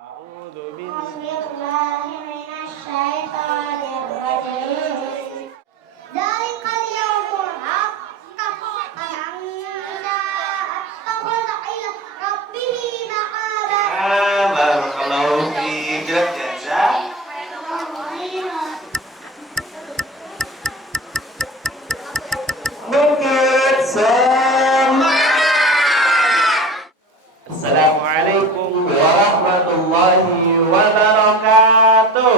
A'udzu أعوذ billahi بالله من الشيطان الرجيم ذلك اليوم الحق فمن شاء اتخذ إلى ربه مآبا barakallahu fiik. Jaza. Mungkin Assalamualaikum warahmatullahi wabarakatuh.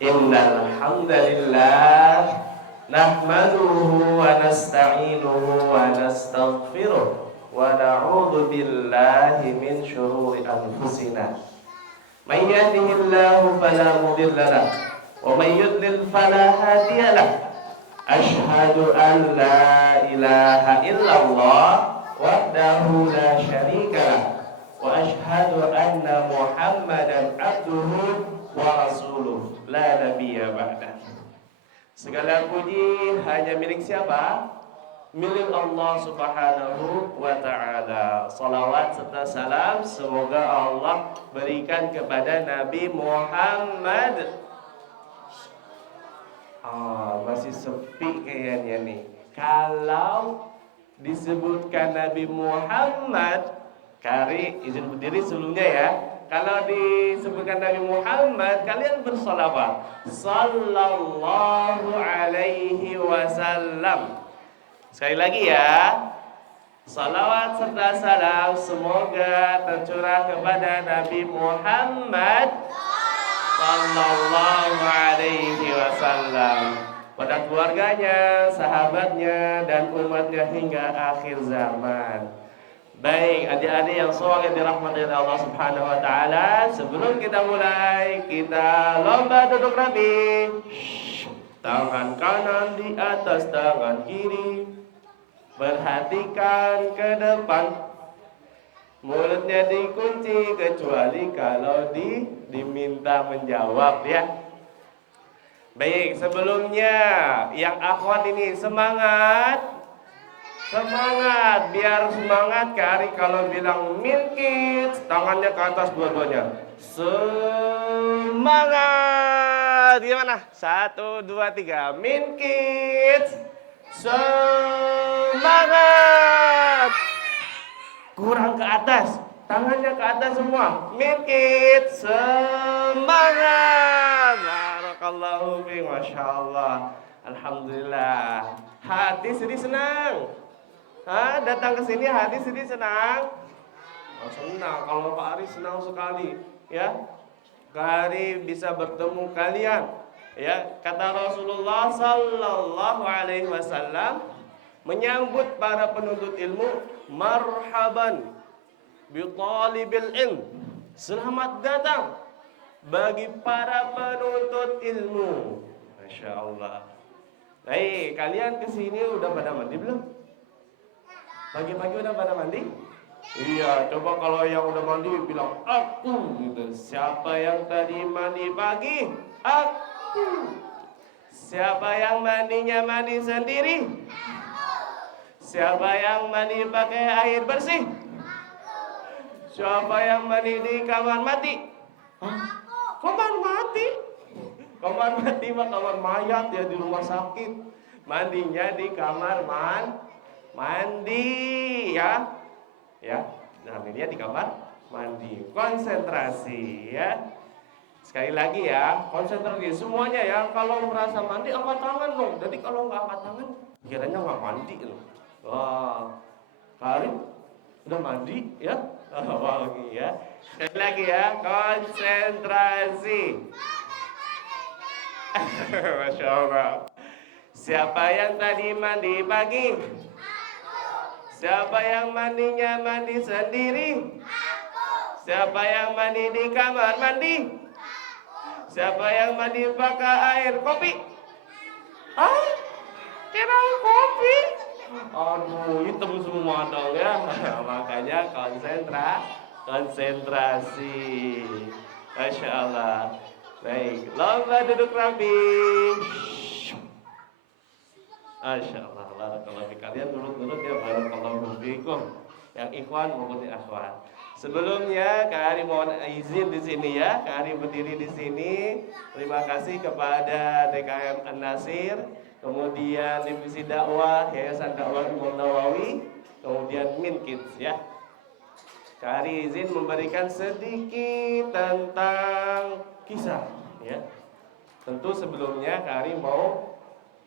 Innal hamdalillah nahmaduhu wa nasta'inuhu wa nastaghfiruh wa na'udzu billahi min syururi anfusina. May yahdihillahu fala mudilla lahu wa may yudlil fala hadiya lahu. Asyhadu an la ilaha illallah wahdahu la syarika lahu wa asyhadu anna Muhammadan abduhu wa rasuluh la nabiyya ba'dah. Segala puji hanya milik siapa? Milik Allah Subhanahu wa ta'ala. Salawat serta salam semoga Allah berikan kepada Nabi Muhammad. Masih sepi kayaknya nih. Kalau disebutkan Nabi Muhammad, Kari izin berdiri sebelumnya ya. Kalau disebutkan Nabi Muhammad, kalian bersalawat. Sallallahu alaihi wasallam. Sekali lagi ya. Salawat serta salam semoga tercurah kepada Nabi Muhammad sallallahu alaihi wasallam, pada keluarganya, sahabatnya, dan umatnya hingga akhir zaman. Baik, adik-adik yang sholat dirahmati oleh Allah Subhanahu wa taala, sebelum kita mulai, kita lomba duduk rapi. Tangan kanan di atas tangan kiri. Perhatikan ke depan. Mulutnya dikunci kecuali kalau diminta menjawab ya. Baik, sebelumnya yang akhwat ini semangat. Semangat, biar semangat Kari kalau bilang min kids, tangannya ke atas dua-duanya. Semangat. Gimana? 1, 2, 3. Min kids. Semangat. Kurang ke atas, tangannya ke atas semua. Min kids. Semangat. Barakallahu fiik, Masya Allah. Alhamdulillah. Hati sedih senang. Datang ke sini hati sedih senang. Senang. Kalau Pak Ari senang sekali, ya. Kak Ari bisa bertemu kalian, ya. Kata Rasulullah Sallallahu Alaihi Wasallam menyambut para penuntut ilmu, marhaban bi talibil ilm. Selamat datang bagi para penuntut ilmu. Masya Allah. Hei, kalian kesini udah pada mandi belum? Pagi-pagi udah pada mandi? Iya, coba kalau yang udah mandi bilang aku gitu. Siapa yang tadi mandi pagi? Aku. Siapa yang mandinya mandi sendiri? Siapa yang mandi pakai air bersih? Siapa yang mandi di kamar mati? Kamar mati? Kamar mati mah kamar mayat ya, di rumah sakit. Mandinya di kamar mandi ya. Ya, mandinya di kamar mandi. Konsentrasi ya. Sekali lagi ya, konsentrasi semuanya ya. Kalau merasa mandi angkat tangan dong. Jadi kalau nggak angkat tangan, kiranya nggak mandi loh. Wah, Karim udah mandi ya? Wangi ya. Sekali lagi ya, konsentrasi. Masya Allah. Siapa yang tadi mandi pagi? Siapa yang mandinya mandi sendiri? Siapa yang mandi di kamar mandi? Siapa yang mandi pakai air kopi? Kira kopi? Aduh, hitam semua dong ya. Makanya konsentrasi. Masya Allah. Baik, lomba duduk rapi. Masya Allah, barakallahu fiik. Kalian nurut-nurut ya, barakallahu fiikum. Yang ikhwan maupun yang akhwat. Sebelumnya Kak Ari mohon izin di sini ya. Kak Ari berdiri di sini. Terima kasih kepada DKM An-Nasir, kemudian Divisi Dakwah Yayasan Dakwah Imam Nawawi, kemudian Min Kids ya. Kak Ari izin memberikan sedikit tentang kisah ya. Tentu sebelumnya Kak Ari mau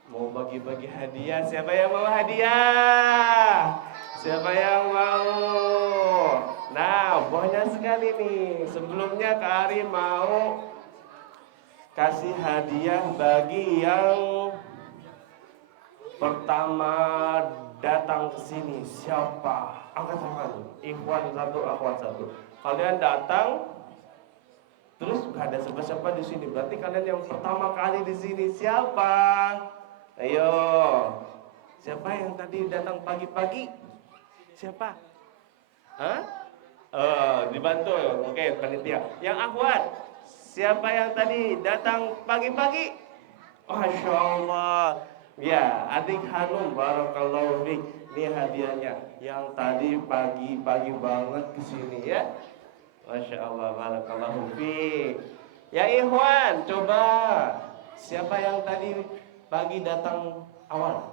bagi-bagi hadiah. Siapa yang mau hadiah? Siapa yang mau? Nah, banyak sekali nih. Sebelumnya Kak Ari mau kasih hadiah bagi yang pertama datang ke sini. Siapa? Angkat tangan. Ikhwan satu, akhwat satu. Kalian datang, terus gak ada siapa-siapa di sini. Berarti kalian yang pertama kali di sini. Siapa? Ayo. Siapa yang tadi datang pagi-pagi? Siapa? Hah? Dibantu mungkin panitia. Yang akhwat, siapa yang tadi datang pagi-pagi? Masya Allah. Ya, adik Hanum, barakallahu fiik. Ini hadiahnya. Yang tadi pagi-pagi banget kesini ya. Masya Allah, barakallahu fiik. Ya ikhwan, coba. Siapa yang tadi pagi datang awal?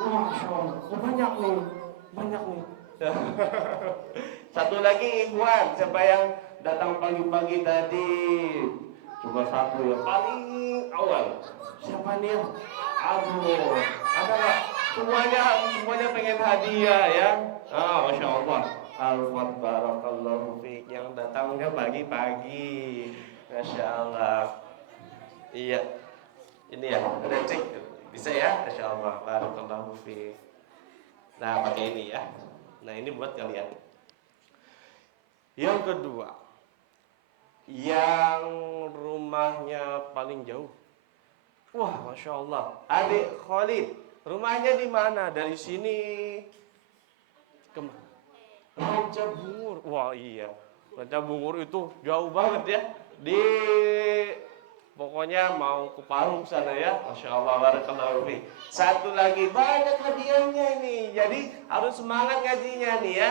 Masya Allah, banyak nih. Banyak nih. Satu lagi ikhwan, siapa yang datang pagi-pagi tadi? Coba satu ya, paling awal. Siapa nih? Aduh, ada nggak? Semuanya pengen hadiah ya. Masya Allah. Alfat barakallahu fiik, yang datangnya pagi-pagi. Masya Allah. Iya. Ini ya, udah cek. Bisa ya? Masya Allah. Barakallahu fiik. Nah, pakai ini ya. Nah, ini buat kalian. Yang kedua, yang rumahnya paling jauh. Wah, Masya Allah. Adik Khalid, rumahnya di mana? Dari sini ke Ranca Bungur. Wah, iya. Ranca Bungur itu jauh banget ya. Pokoknya mau ke Parung sana ya. Masya Allah, barakallahu fiik. Satu lagi, banyak hadiahnya ini. Jadi harus semangat ngajinya nih ya.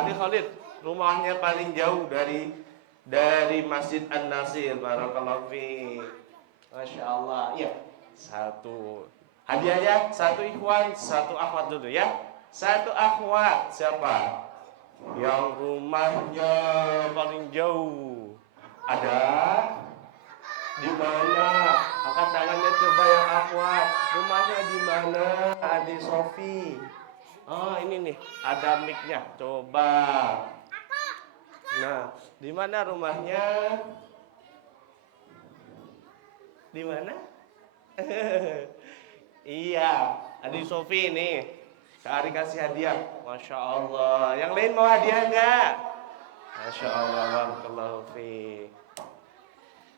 Adik Khalid, rumahnya paling jauh dari Masjid An-Nasir. Barakallahu fiik. Masya Allah. Iya. Satu. Hadiahnya satu ikhwan, satu akhwat dulu ya. Satu akhwat siapa? Yang rumahnya paling jauh. Ada? Di mana? Angkat tangannya coba yang akhwat. Rumahnya di mana? Adik Sofi. Ini nih, ada mic-nya. Coba. Nah, di mana rumahnya? Di mana? Iya, Adik Sofi nih. Kak Ari kasih hadiah. Masya Allah. Yang lain mau hadiah enggak? Masya Allah. Barakallahu fiik.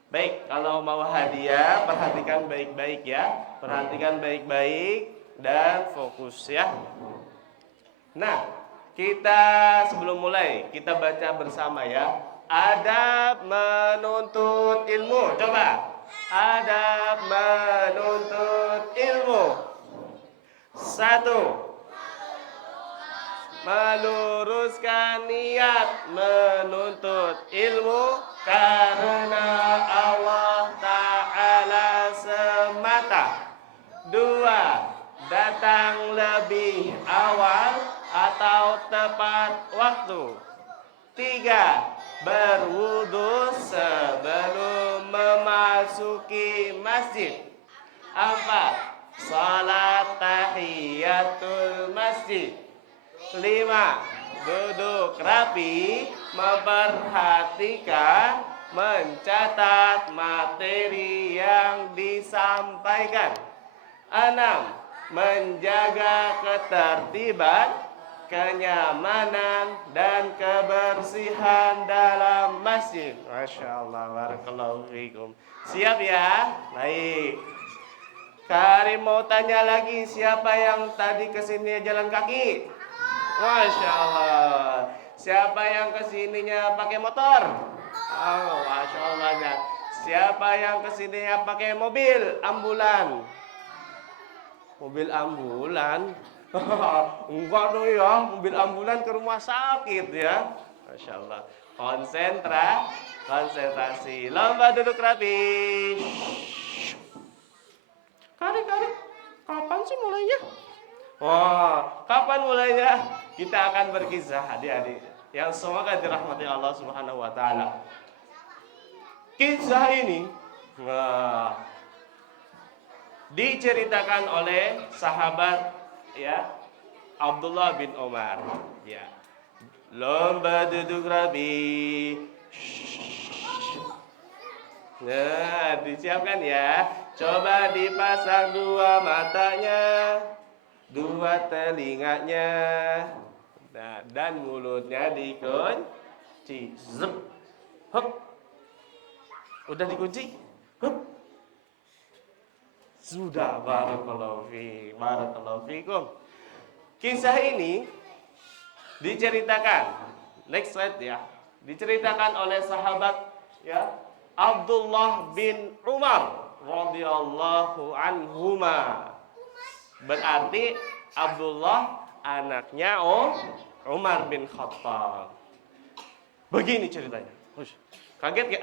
Baik, kalau mau hadiah, perhatikan baik-baik ya. Perhatikan baik-baik dan fokus ya. Nah, kita sebelum mulai, kita baca bersama ya. Adab menuntut ilmu. Coba. Adab menuntut ilmu. 1. Meluruskan niat menuntut ilmu karena Allah Ta'ala semata. 2. Datang lebih awal atau tepat waktu. 3. Berwudu sebelum memasuki masjid. 4. Salat tahiyatul masjid. 5. Duduk rapi, memperhatikan, mencatat materi yang disampaikan. 6. Menjaga ketertiban, kenyamanan, dan kebersihan dalam masjid. Masya Allah, barakallahu fiikum. Siap ya? Baik. Kak Ari mau tanya lagi, siapa yang tadi kesini jalan kaki? Masya Allah. Siapa yang kesininya pakai motor? Masya Allah. Siapa yang kesininya pakai mobil ambulan? Mobil ambulan. Enggak dong ya, mobil ambulan ke rumah sakit ya. Masya Allah. Konsentrasi. Lomba duduk rapi. Kari. Kapan sih mulainya? Wah, kapan mulainya? Kita akan berkisah adik-adik yang semoga dirahmati Allah Subhanahu wa taala. Kisah ini diceritakan oleh sahabat ya Abdullah bin Umar ya. Lomba duduk rapi. Nah, disiapkan ya. Coba dipasang dua matanya, dua telinganya, nah, dan mulutnya dikunci. Zep. Hop. Udah dikunci? Hop. Sudah, barakallahu fiikum. Kisah ini diceritakan, next slide ya. Diceritakan oleh sahabat ya Abdullah bin Umar radhiyallahu anhuma. Berarti Abdullah anaknya Umar bin Khattab. Begini ceritanya. Kaget gak?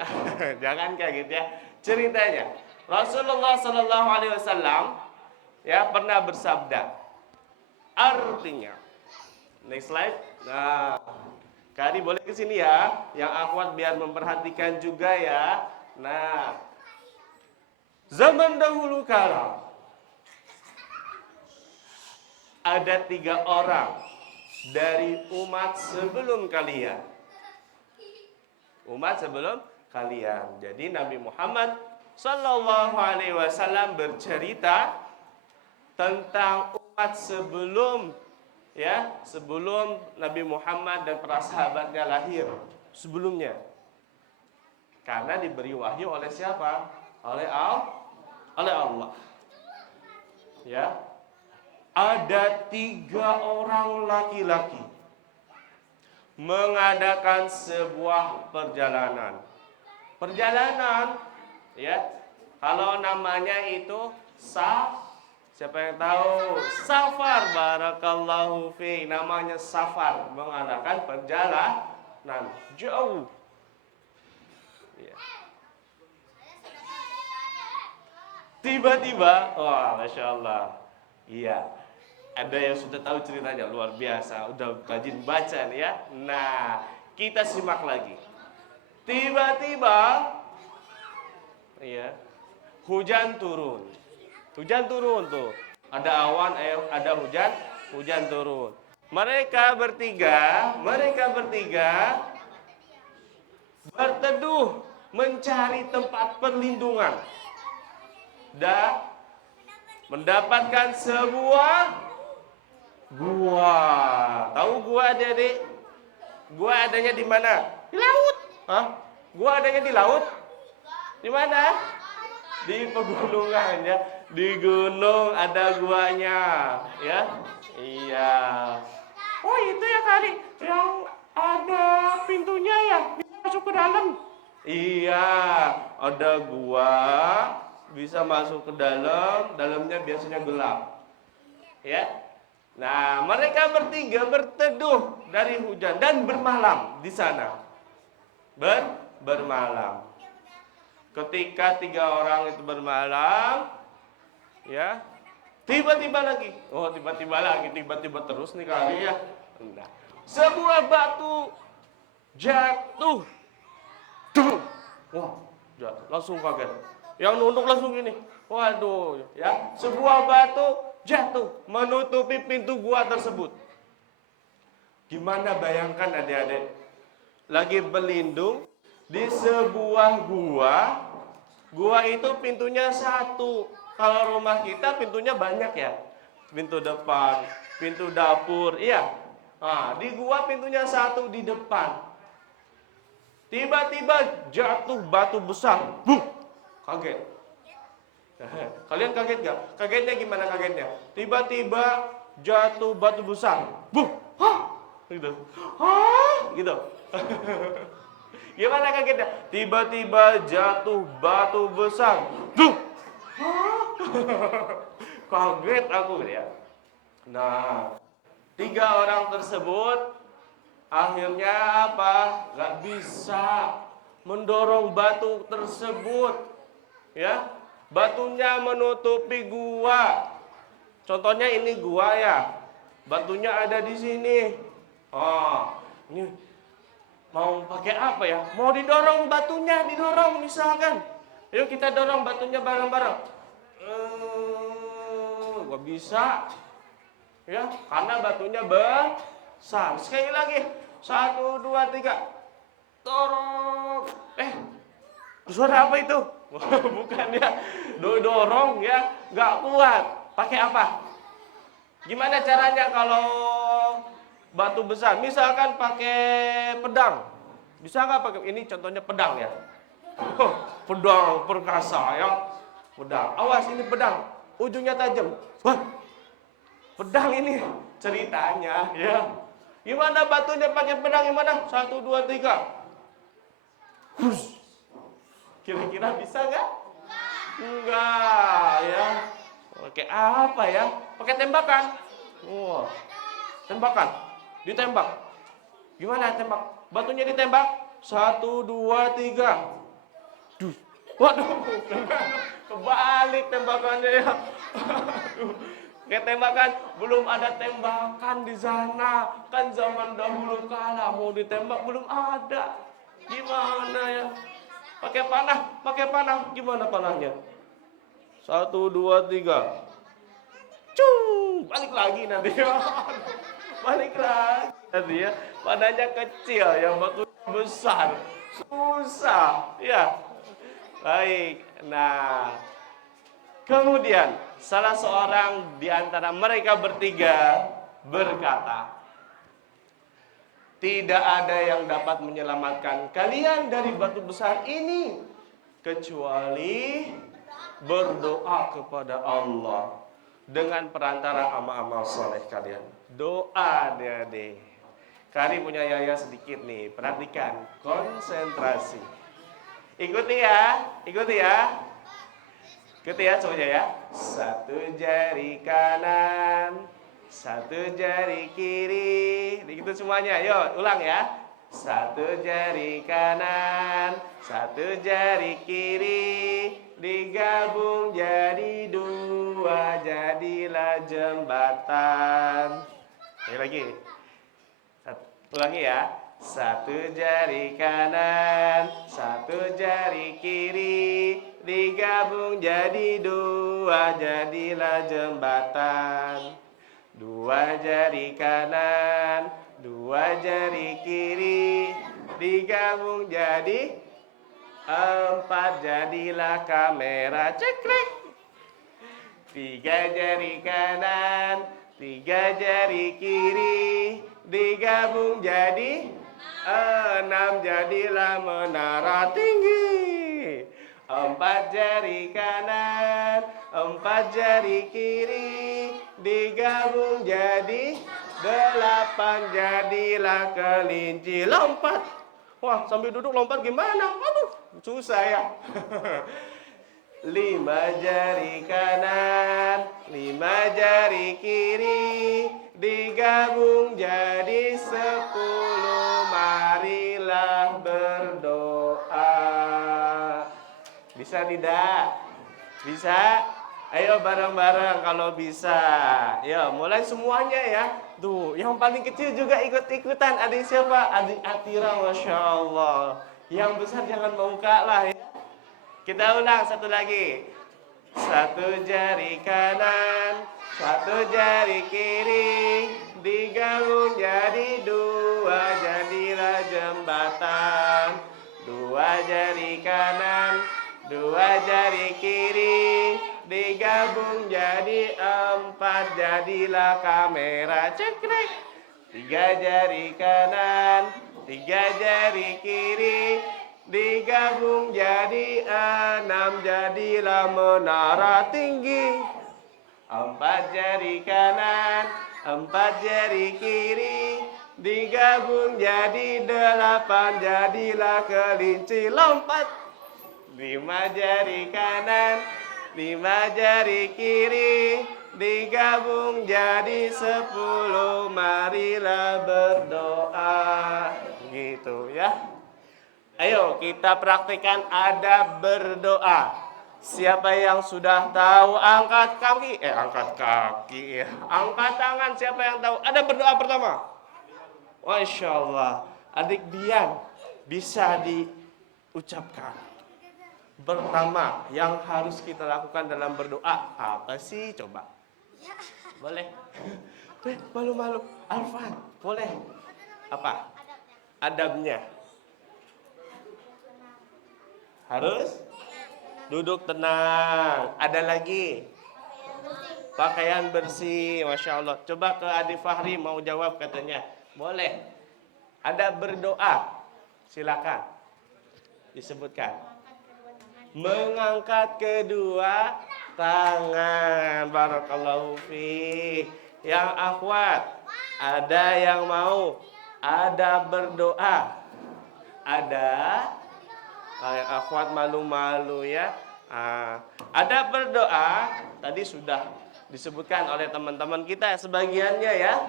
Jangan kaget ya. Ceritanya Rasulullah Sallallahu Alaihi Wasallam ya pernah bersabda. Artinya, next slide. Nah, Kari boleh ke sini ya, yang akhwat biar memperhatikan juga ya. Nah, zaman dahulu kala ada 3 orang dari umat sebelum kalian. Umat sebelum kalian. Jadi Nabi Muhammad Sallallahu Alaihi Wasallam bercerita tentang umat sebelum ya, sebelum Nabi Muhammad dan para sahabatnya lahir, sebelumnya. Karena diberi wahyu oleh siapa? Oleh Allah. Ya. Ada 3 orang laki-laki mengadakan sebuah perjalanan. Perjalanan ya. Kalau namanya itu siapa yang tahu? Safar, barakallahu fi. Namanya safar, mengadakan perjalanan jauh. Ya. Tiba-tiba, wah, masya Allah. Iya, ada yang sudah tahu ceritanya, luar biasa. Udah rajin baca nih ya. Nah, kita simak lagi. Tiba-tiba, ya, hujan turun. Hujan turun tuh. Ada awan, ada hujan turun. Mereka bertiga berteduh mencari tempat perlindungan dan mendapatkan sebuah gua. Tahu gua adik-adik? Gua adanya di mana? Di laut. Hah? Gua adanya di laut? Di mana? Di pegunungan ya. Di gunung ada guanya, ya. Iya. Oh, itu ya kali yang ada pintunya ya, bisa masuk ke dalam. Iya, ada gua, bisa masuk ke dalam, dalamnya biasanya gelap. Ya. Nah, mereka bertiga berteduh dari hujan dan bermalam di sana. Bermalam. Ketika 3 orang itu bermalam, ya, tiba-tiba terus nih kali ya. Nah, sebuah batu jatuh. Wah, jatuh. Langsung kaget. Yang nunduk langsung gini. Waduh, ya, sebuah batu jatuh menutupi pintu gua tersebut. Gimana bayangkan adik-adik? Lagi berlindung di sebuah gua. Gua itu pintunya 1. Kalau rumah kita pintunya banyak ya. Pintu depan, pintu dapur, iya. Nah, di gua pintunya 1 di depan. Tiba-tiba jatuh batu besar. Buh! Kaget. Kalian kaget gak? Kagetnya gimana kagetnya? Tiba-tiba jatuh batu besar. Buh! Hah! Gitu. Hah! Gitu. Gimana kagetnya? Tiba-tiba jatuh batu besar. Duh! Kaget aku ya. Nah, 3 orang tersebut akhirnya apa? Gak bisa mendorong batu tersebut. Ya, batunya menutupi gua. Contohnya ini gua ya. Batunya ada di sini. Oh, ini mau pakai apa ya? Mau didorong batunya, didorong misalkan. Yuk kita dorong batunya bareng-bareng. Gak bisa. Ya, karena batunya besar. Sekali lagi. 1, 2, 3. Dorong. Suara apa itu? Bukan ya. Dorong ya, nggak kuat. Pakai apa? Gimana caranya kalau batu besar? Misalkan pakai pedang. Bisa nggak pakai? Ini contohnya pedang ya. Pedang perkasa ya. Pedang. Awas ini pedang. Ujungnya tajam. Wah. Pedang ini ceritanya ya. Gimana batunya pakai pedang gimana? 1, 2, 3. Kira-kira bisa nggak? Enggak ya. Pakai apa ya? Pakai tembakan. Wah. Tembakan. Ditembak. Gimana tembak? Batunya ditembak. 1, 2, 3. Duh. Waduh. Kebalik tembakannya ya. Kayak tembakan, belum ada tembakan di sana. Kan zaman dahulu kala mau ditembak belum ada. Gimana ya? Pakai panah. Gimana panahnya? 1, 2, 3. Cung, balik lagi nanti. Balik lagi nanti ya. Panahnya kecil, yang batu besar. Susah, ya. Baik. Nah, kemudian salah seorang di antara mereka bertiga berkata, tidak ada yang dapat menyelamatkan kalian dari batu besar ini kecuali berdoa kepada Allah dengan perantara amal-amal soleh kalian. Doa adik-adik. Kari punya yaya sedikit nih, perhatikan, konsentrasi. Ikuti ya. Ikuti ya semuanya ya. 1 jari kanan, 1 jari kiri. Begitu semuanya. Yuk, ulang ya. 1 jari kanan, 1 jari kiri. Digabung jadi 2, jadilah jembatan. Ini lagi. Ulangi ya. 1 jari kanan, 1 jari kiri. Digabung jadi 2, jadilah jembatan. 2 jari kanan, 2 jari kiri. Digabung jadi 4, jadilah kamera. Cekrek. 3 jari kanan, 3 jari kiri. Digabung jadi 6, jadilah menara tinggi. 4 jari kanan, 4 jari kiri. Digabung jadi 8, jadilah kelinci. Lompat. Wah, sambil duduk lompat gimana? Aduh, susah ya. 5 jari kanan, 5 jari kiri. Digabung jadi 10, marilah berdoa. Bisa tidak? Bisa? Ayo bareng-bareng kalau bisa. Ya, mulai semuanya ya. Tuh, yang paling kecil juga ikut-ikutan. Adik siapa? Adik Atira, Masya Allah. Yang besar jangan mau kalah ya. Kita ulang satu lagi. 1 jari kanan, 1 jari kiri. Digabung jadi 2, jadilah jembatan. 2 jari kanan, 2 jari kiri. Digabung jadi 4, jadilah kamera. Cekrek. 3 jari kanan, 3 jari kiri. Digabung jadi 6, jadilah menara tinggi. 4 jari kanan, 4 jari kiri. Digabung jadi 8, jadilah kelinci. Lompat. 5 jari kanan, 5 jari kiri digabung jadi 10. Marilah berdoa. Gitu ya. Ayo kita praktikkan adab berdoa. Siapa yang sudah tahu angkat kaki? Angkat kaki ya. Angkat tangan siapa yang tahu? Ada berdoa pertama. Masya Allah. Adik Dian bisa diucapkan. Pertama yang harus kita lakukan dalam berdoa apa sih coba? Boleh? Malu-malu. Alfan, boleh? Apa? Adabnya. Harus duduk tenang. Ada lagi? Pakaian bersih. Masya Allah. Coba ke Adi Fahri mau jawab katanya. Boleh. Ada berdoa. Silakan. Disebutkan. Mengangkat kedua tangan. Barakallahu fiik. Yang akhwat. Ada yang mau? Ada berdoa. Ada? Kayak akhwat malu-malu ya. Ada berdoa. Tadi sudah disebutkan oleh teman-teman kita sebagiannya ya.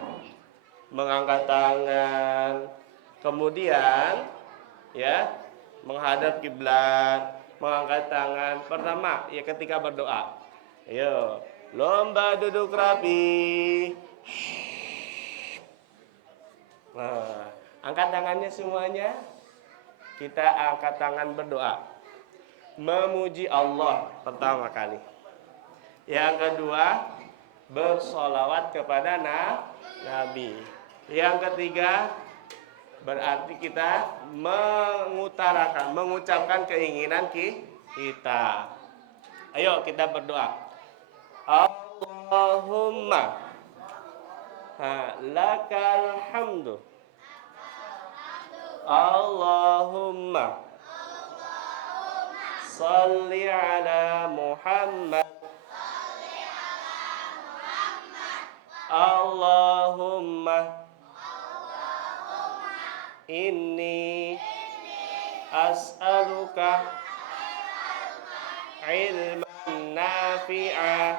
Mengangkat tangan. Kemudian ya, menghadap kiblat, mengangkat tangan. Pertama ya ketika berdoa. Ayo, lomba duduk rapi. Nah, angkat tangannya semuanya. Kita angkat tangan berdoa. Memuji Allah pertama kali. Yang kedua, bersolawat kepada Nabi. Yang ketiga, berarti kita mengucapkan keinginan kita. Ayo kita berdoa. Allahumma lakal hamdu. Allahumma salli ala Muhammad. Allahumma inni as'aluka ilman nafi'a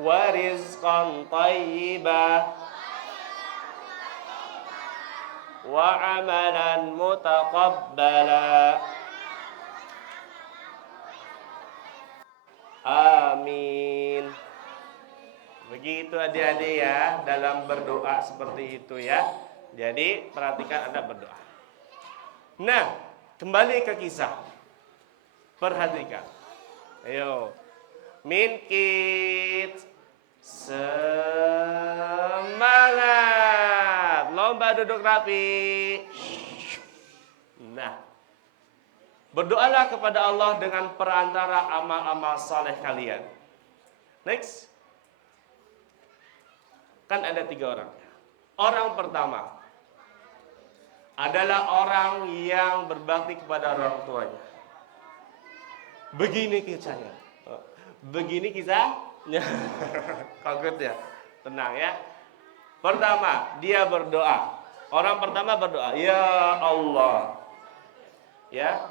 wa rizqan tayyiba wa amalan mutaqabbala. Amin. Begitu adik-adik ya, dalam berdoa seperti itu ya. Jadi perhatikan Anda berdoa. Nah, kembali ke kisah. Perhatikan. Ayo. Min kids. Semangat. Lomba duduk rapi. Nah, berdoalah kepada Allah dengan perantara amal-amal saleh kalian. Next. Kan ada 3 orang. Orang pertama adalah orang yang berbakti kepada orang tuanya. Begini kisahnya. Begini kisahnya. Kaget ya. Tenang ya. Pertama, dia berdoa. Orang pertama berdoa, ya Allah. Ya.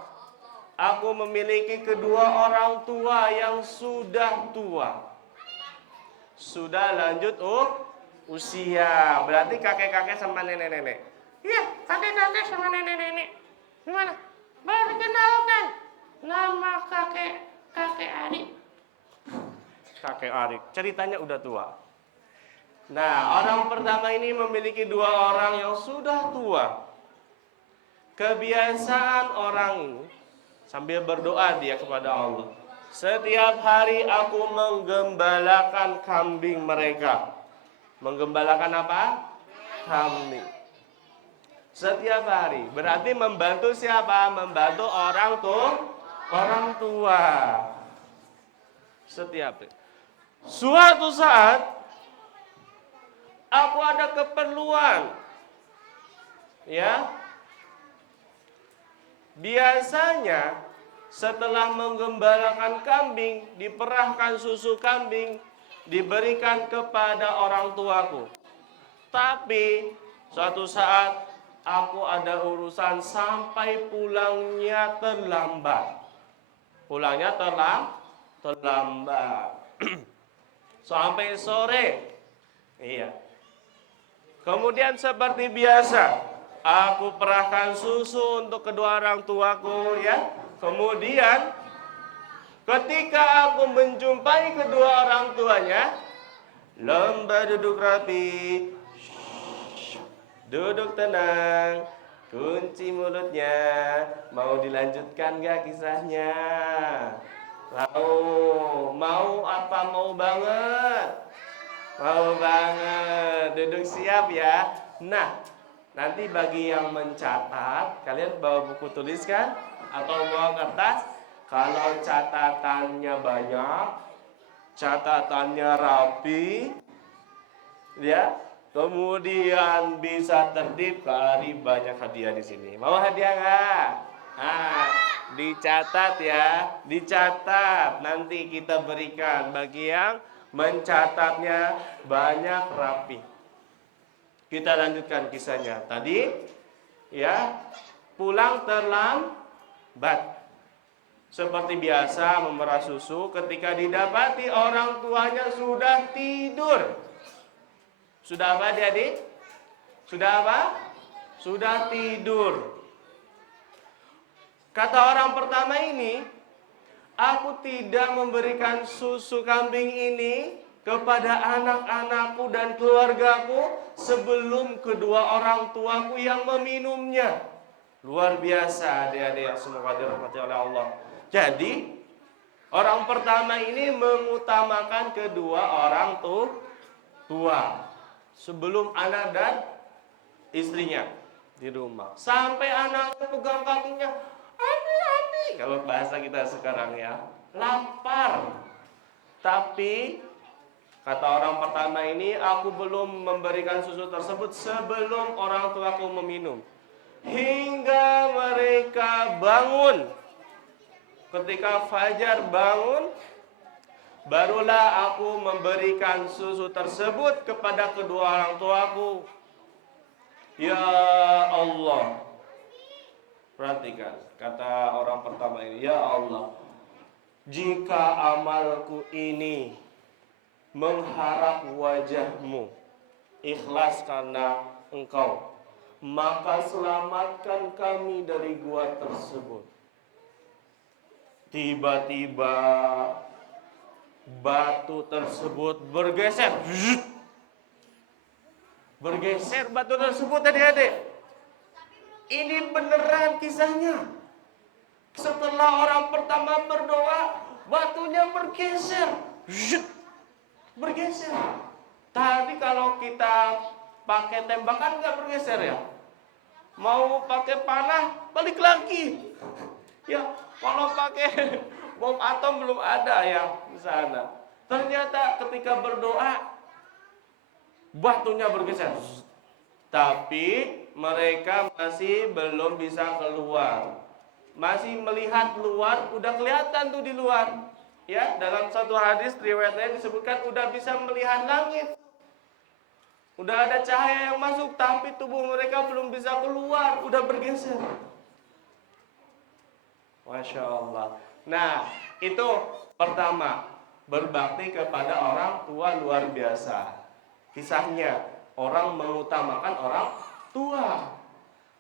Aku memiliki kedua orang tua yang sudah tua. Sudah lanjut usia. Berarti kakek-kakek sama nenek-nenek. Iya, kakek-kakek sama nenek-nenek. Gimana? Perkenalkan. Nama kakek Arik. Kakek Arik. Ceritanya udah tua. Nah, orang pertama ini memiliki 2 orang yang sudah tua. Kebiasaan orang ini sambil berdoa dia kepada Allah. Setiap hari aku menggembalakan kambing mereka. Menggembalakan apa? Kambing. Setiap hari. Berarti membantu siapa? Membantu orang tua. Setiap hari. Suatu saat aku ada keperluan. Ya. Biasanya setelah menggembalakan kambing, diperahkan susu kambing, diberikan kepada orang tuaku. Tapi suatu saat aku ada urusan sampai pulangnya terlambat. Pulangnya terlambat. Sampai sore. Iya. Kemudian seperti biasa, aku perahkan susu untuk kedua orang tuaku ya. Kemudian ketika aku menjumpai kedua orang tuanya, lomba duduk rapi, duduk tenang, kunci mulutnya. Mau dilanjutkan gak kisahnya? Mau apa? Mau banget? Mau banget. Duduk siap ya. Nah, nanti bagi yang mencatat, kalian bawa buku tulis kan? Atau bawa kertas? Kalau catatannya banyak, catatannya rapi, ya, kemudian bisa tertib, Kak Ari banyak hadiah di sini. Mau hadiah nggak? Nah, dicatat ya, dicatat. Nanti kita berikan bagi yang mencatatnya banyak rapi. Kita lanjutkan kisahnya. Tadi, ya, pulang terlambat. Seperti biasa memerah susu, ketika didapati orang tuanya sudah tidur. Sudah apa adik-adik? Sudah apa? Sudah tidur. Kata orang pertama ini, aku tidak memberikan susu kambing ini kepada anak-anakku dan keluargaku sebelum kedua orang tuaku yang meminumnya. Luar biasa adik-adik yang semoga dirahmati oleh Allah. Jadi, orang pertama ini mengutamakan kedua orang tua sebelum anak dan istrinya di rumah. Sampai anaknya pegang kakinya, "Ani." Kalau bahasa kita sekarang ya, lapar. Tapi kata orang pertama ini, aku belum memberikan susu tersebut sebelum orang tuaku meminum. Hingga mereka bangun. Ketika fajar bangun, barulah aku memberikan susu tersebut kepada kedua orang tuaku. Ya Allah. Perhatikan, kata orang pertama ini, ya Allah, jika amalku ini mengharap wajahmu, ikhlas karena engkau, maka selamatkan kami dari gua tersebut. Tiba-tiba batu tersebut bergeser. Bergeser batu tersebut adik-adik. Ini beneran kisahnya. Setelah orang pertama berdoa, batunya bergeser. Bergeser. Tadi kalau kita pakai tembakan nggak bergeser ya? Mau pakai panah, balik lagi. Ya, kalau pakai bom atom belum ada ya di sana. Ternyata ketika berdoa, batunya bergeser. Tapi mereka masih belum bisa keluar. Masih melihat luar, udah kelihatan tuh di luar. Ya, dalam satu hadis riwayatnya disebutkan udah bisa melihat langit. Udah ada cahaya yang masuk, tapi tubuh mereka belum bisa keluar, udah bergeser. Masya Allah. Nah, itu pertama, berbakti kepada orang tua luar biasa. Kisahnya, orang mengutamakan orang tua.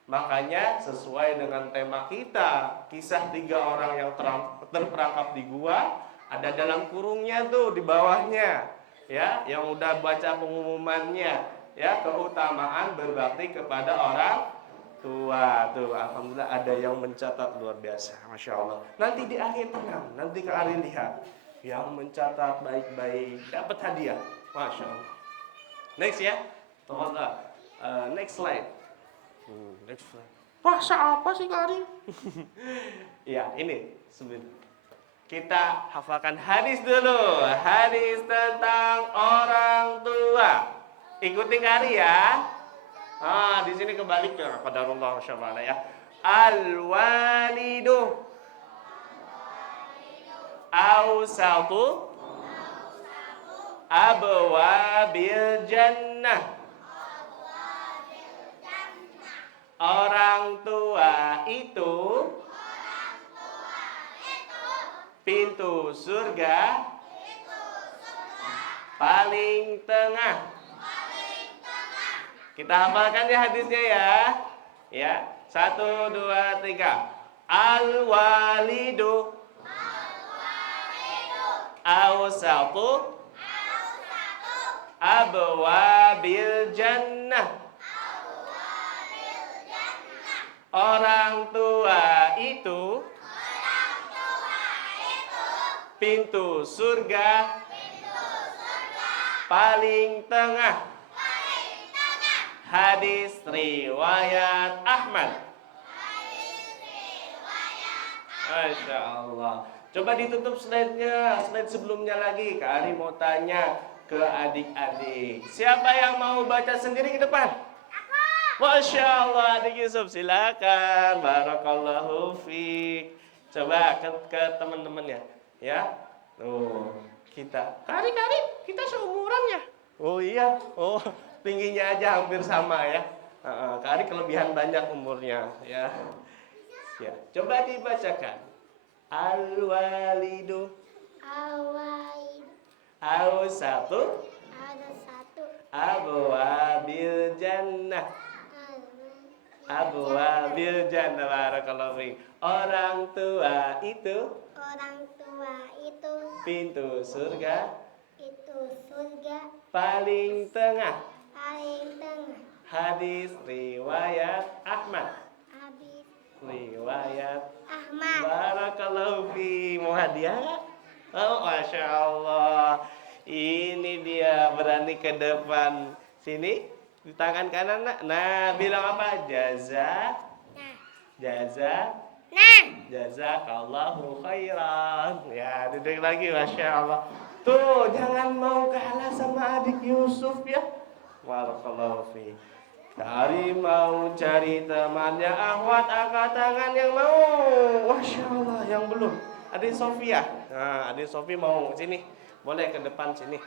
Makanya sesuai dengan tema kita, kisah 3 orang yang terperangkap di gua, ada dalam kurungnya tuh di bawahnya. Ya, yang udah baca pengumumannya, ya, keutamaan berbakti kepada orang tua. Tuh, alhamdulillah ada yang mencatat luar biasa, masya Allah. Nanti di akhir tenang, nanti Kak Ari lihat yang mencatat baik-baik dapat hadiah, masya Allah. Next ya, tolonglah. Next slide. Next slide. Bahasa apa sih Kak Ari? Ya, ini sebentar. Kita hafalkan hadis dulu. Hadis tentang orang tua. Ikuti Kak Ari ya. Di sini kebalik ya, qadarullah masyaallah ya. Al-walidu awsatu abwabil jannah. Orang tua itu Pintu surga paling tengah. Kita hafalkan ya hadisnya ya. Ya, 1, 2, 3. Al-walidu awsatu abwabil jannah. Orang tua itu pintu surga paling tengah. Hadis riwayat Ahmad. Masya Allah. Coba ditutup slide-nya, slide sebelumnya lagi. Kak Ari mau tanya ke adik-adik. Siapa yang mau baca sendiri ke depan? Masya Allah, adik Yusuf silakan. Barakallahu fiik. Coba ke teman-temannya, ya. Tuh, kita. Kari, kita seumuran ya? Oh iya, oh tingginya aja hampir sama ya. Kari kelebihan banyak umurnya, ya. Ya, coba dibacakan. Al-walidu awsatu abwabil jannah. Abwabil jannah. Barakallahu fiik. Orang tua itu pintu surga paling tengah. Hadis riwayat Ahmad. Barakallahu fi. Mau hadiah nggak? Oh, Masya Allah. Ini dia berani ke depan. Sini, di tangan kanan. Nah, bilang apa? Jazakallahu khairan. Ya, duduk lagi. Masya Allah. Tuh, jangan mau kalah sama adik Yusuf ya. Barakallahu fi. Dari mau cari temannya Ahwat, angkat tangan yang mau. Masya Allah, yang belum. Adik Sofia. Nah, adik Sofi mau sini. Boleh ke depan sini.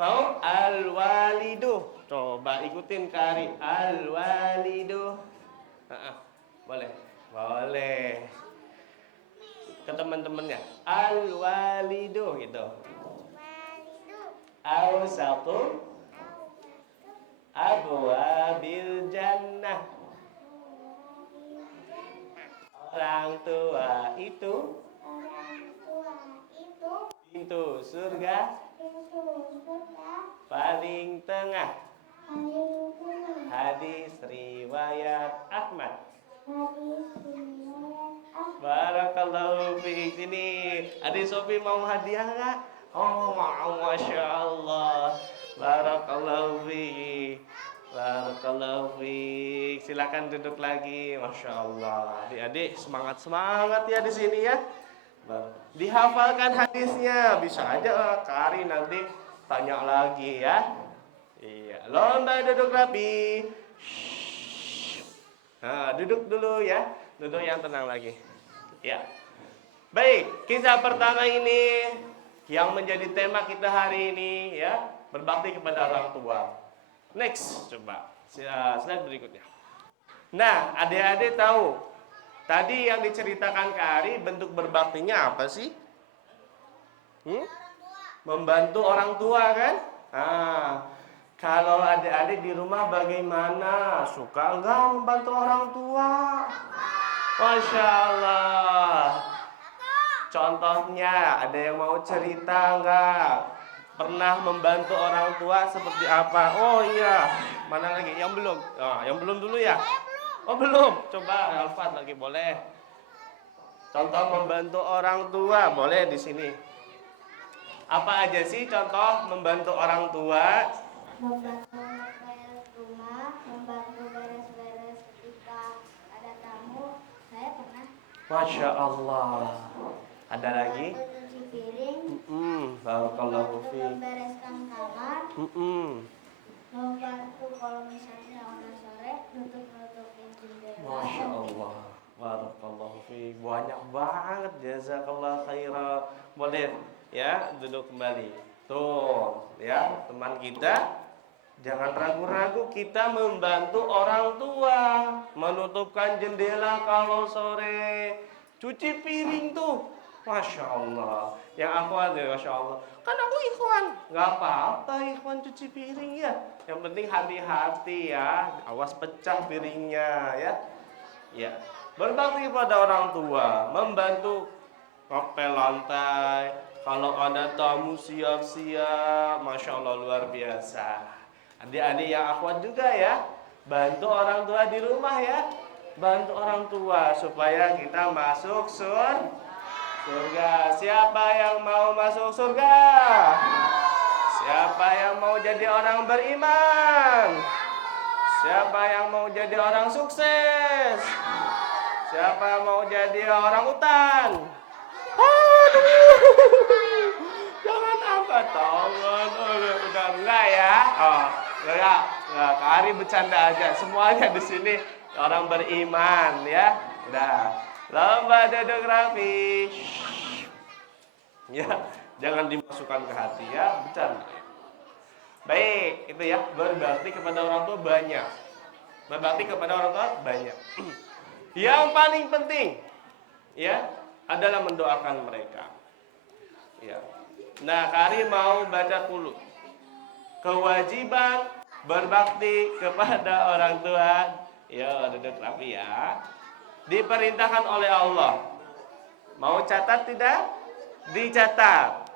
Mau? Al-walidu. Coba ikutin Kari. Al-walidu. Boleh. Boleh. Ke teman-temannya. Al-walidu gitu. Awsatu abwabil jannah. Orang tua itu pintu surga paling tengah. Hadis riwayat Ahmad. Barakallahu fiik. Sini, adik Sofi mau hadiah nggak? Oh, mau. Masya Allah. Barakallahu fiik. Barakallahu fiik. Silakan duduk lagi. Masya Allah. Adik-adik semangat ya di sini ya. Dihafalkan hadisnya. Bisa aja Kari nanti tanya lagi ya. Iya. Lomba duduk rapi. Nah, duduk dulu ya. Duduk yang tenang lagi. Ya. Baik, kisah pertama ini yang menjadi tema kita hari ini ya, berbakti kepada orang tua. Next, coba slide berikutnya. Nah, adik-adik tahu tadi yang diceritakan Kak Ari bentuk berbaktinya apa sih? Membantu orang tua kan? Nah, kalau adik-adik di rumah bagaimana? Suka enggak membantu orang tua? Masya Allah. Contohnya, ada yang mau cerita enggak? Pernah membantu orang tua seperti apa? Oh iya, mana lagi? Yang belum? Yang belum dulu ya? Oh belum? Coba Alfat lagi boleh. Contoh membantu orang tua boleh di sini. Apa aja sih contoh membantu orang tua? Membantu beres rumah, membantu beres-beres ketika ada tamu. Saya pernah. Masya Allah. Ada lagi? Cuci piring. Barakallahu fiik. Membereskan kamar. Membantu kalau misalnya orang sore nutupin jendela. Masya Allah. Barakallahu fiik. Banyak banget. Jazakallah khairan. Boleh ya duduk kembali. Tuh ya teman kita. Jangan ragu-ragu kita membantu orang tua. Menutupkan jendela kalau sore. Cuci piring tuh. Masya Allah. Yang akhwat ya, Masya Allah. Kan aku ikhwan. Nggak apa-apa ikhwan cuci piring ya. Yang penting hati-hati ya. Awas pecah piringnya ya. Ya. Berbakti kepada orang tua. Membantu ngepel lantai. Kalau ada tamu siap-siap. Masya Allah luar biasa. Adik-adik yang akhwat juga ya. Bantu orang tua di rumah ya. Bantu orang tua supaya kita masuk surga. Siapa yang mau masuk surga? Siapa yang mau jadi orang beriman? Siapa yang mau jadi orang sukses? Siapa yang mau jadi orang utan? Jangan angkat tangan. Udah enggak ya? Oh, enggak. Kak Ari bercanda aja. Semuanya di sini orang beriman ya. Udah. Lomba duduk rapi. Ya, jangan dimasukkan ke hati ya, bercanda. Baik, itu ya, berbakti kepada orang tua banyak. Berbakti kepada orang tua banyak. Yang paling penting ya adalah mendoakan mereka. Ya. Nah, Kari mau baca dulu. Kewajiban berbakti kepada orang tua. Ya, duduk rapi ya. Diperintahkan oleh Allah. Mau catat tidak? Dicatat.